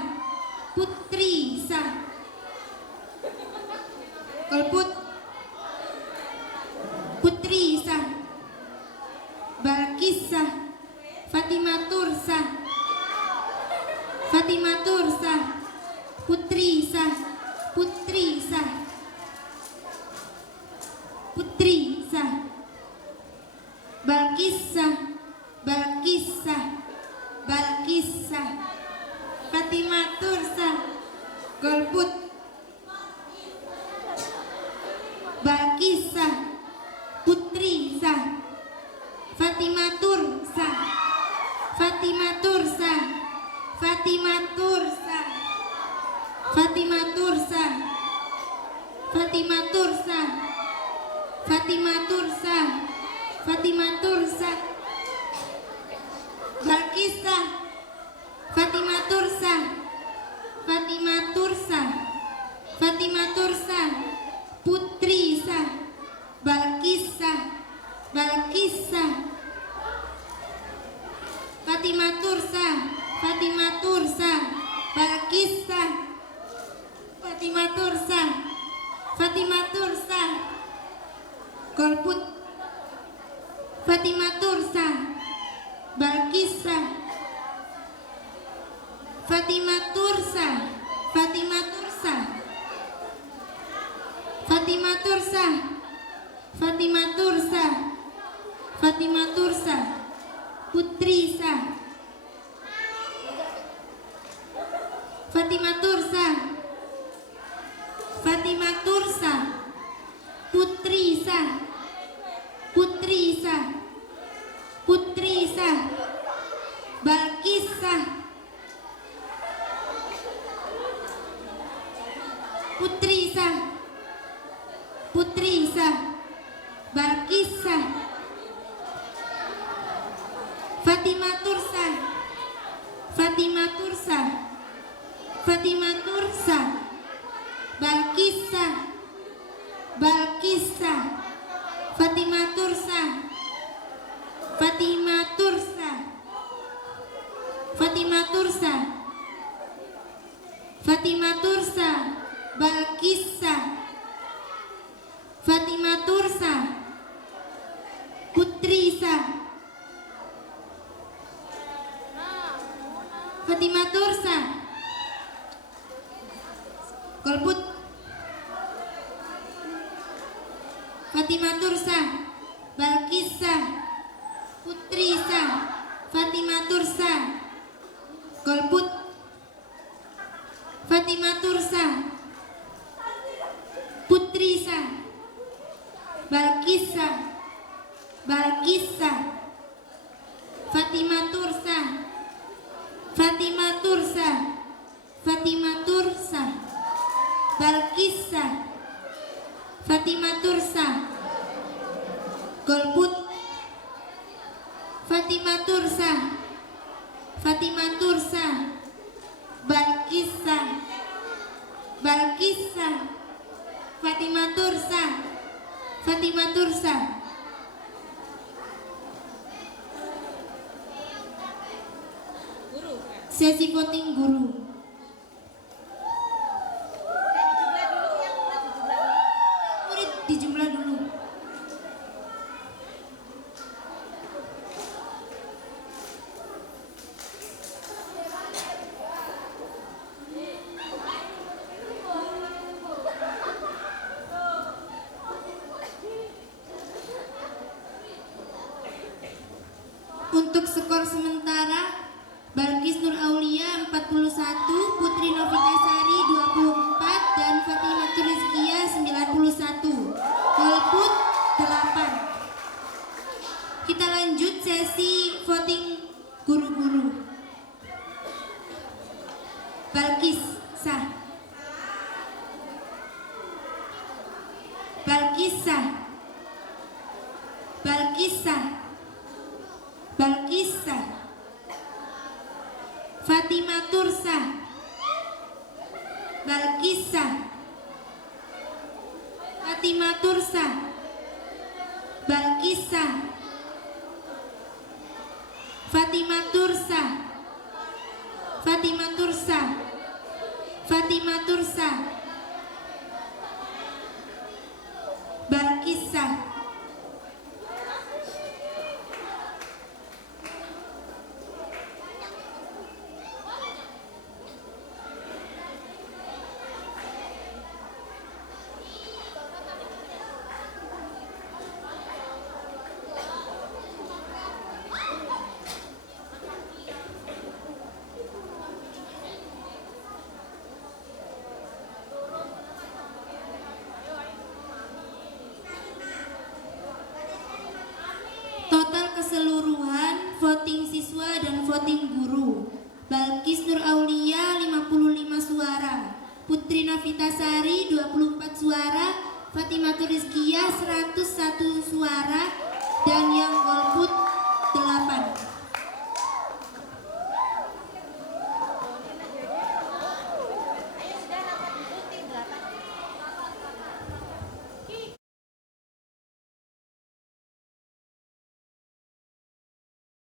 Putri Sah. Golput Putri Sah, Balkis Sah, Fatimatur Sah, Fatimatur Sah, Putri Sah, Putri Sah, Putri Sah, Balkis Sah, Balkis Sah, Balkis Sah, Fatimatur Sah. Golput Balkis Sah, Putri Sah, Fatimatur Sah, Fatimatur Sah, Fatimatur Sah, Fatimatur Sah, Fatimatur Sah, Fatimatur Sah, Fatimatur Sah, Balkis Sah, Fatimatur Sah, Fatimatur Sah, Fatimatur Sah, Putri Sah, Balkis Sah, Balkis Sah, Fatimatur Sah, Fatimatur Golput Fatimatursa, Balkisa, Fatimatursa, Fatimatursa, Fatimatursa, Fatimatursa, Fatimatursa, Putrisa, Fatimatursa, Fatimatursa, Putrisa, Putrisa, Putrisa, Balkisa, Putrisa, Putrisa, Balkisa, Fatimatursa, Fatimatursa, Fatimatursa, Balkisa, Balkisa, Fatimatursa, Fatimatursa, Fatimatursa, Fatimatursa, Balkisa, Fatimatursa, Putrisa, Fatimatursa, Golput Fatimatursa, Balkisa, Putrisa, Fatimatursa, Golput Fatimatursa, Putrisa, Balkisa, Balkisa, Fatimatursa, Fatimatursa, Fatimatursa, Balkisa, Fatimatursa, Golput Fatimatursa, Fatimatursa, Balkisa, Balkisa, Fatimatursa, Fatimatursa. Sesi voting guru. Murid dijumlah dulu. Untuk skor sementara, Balkis Nur Aulia 41, Putri Novitasari 24, dan Fatimatur Rizkia 91. Golput 8. Kita lanjut sesi voting guru-guru. Balkis sah. Balkis sah. Balkis sah. Balkis sah. Fatimatursa, Balkisa, Fatimatursa, Balkisa, Fatimatursa, Fatimatursa, Fatimatursa, Balkisa. Total keseluruhan voting siswa dan voting guru: Balkis Nur Aulia 55 suara, Putri Novitasari 24 suara, Fatimatur Rizkia 101 suara, dan yang golput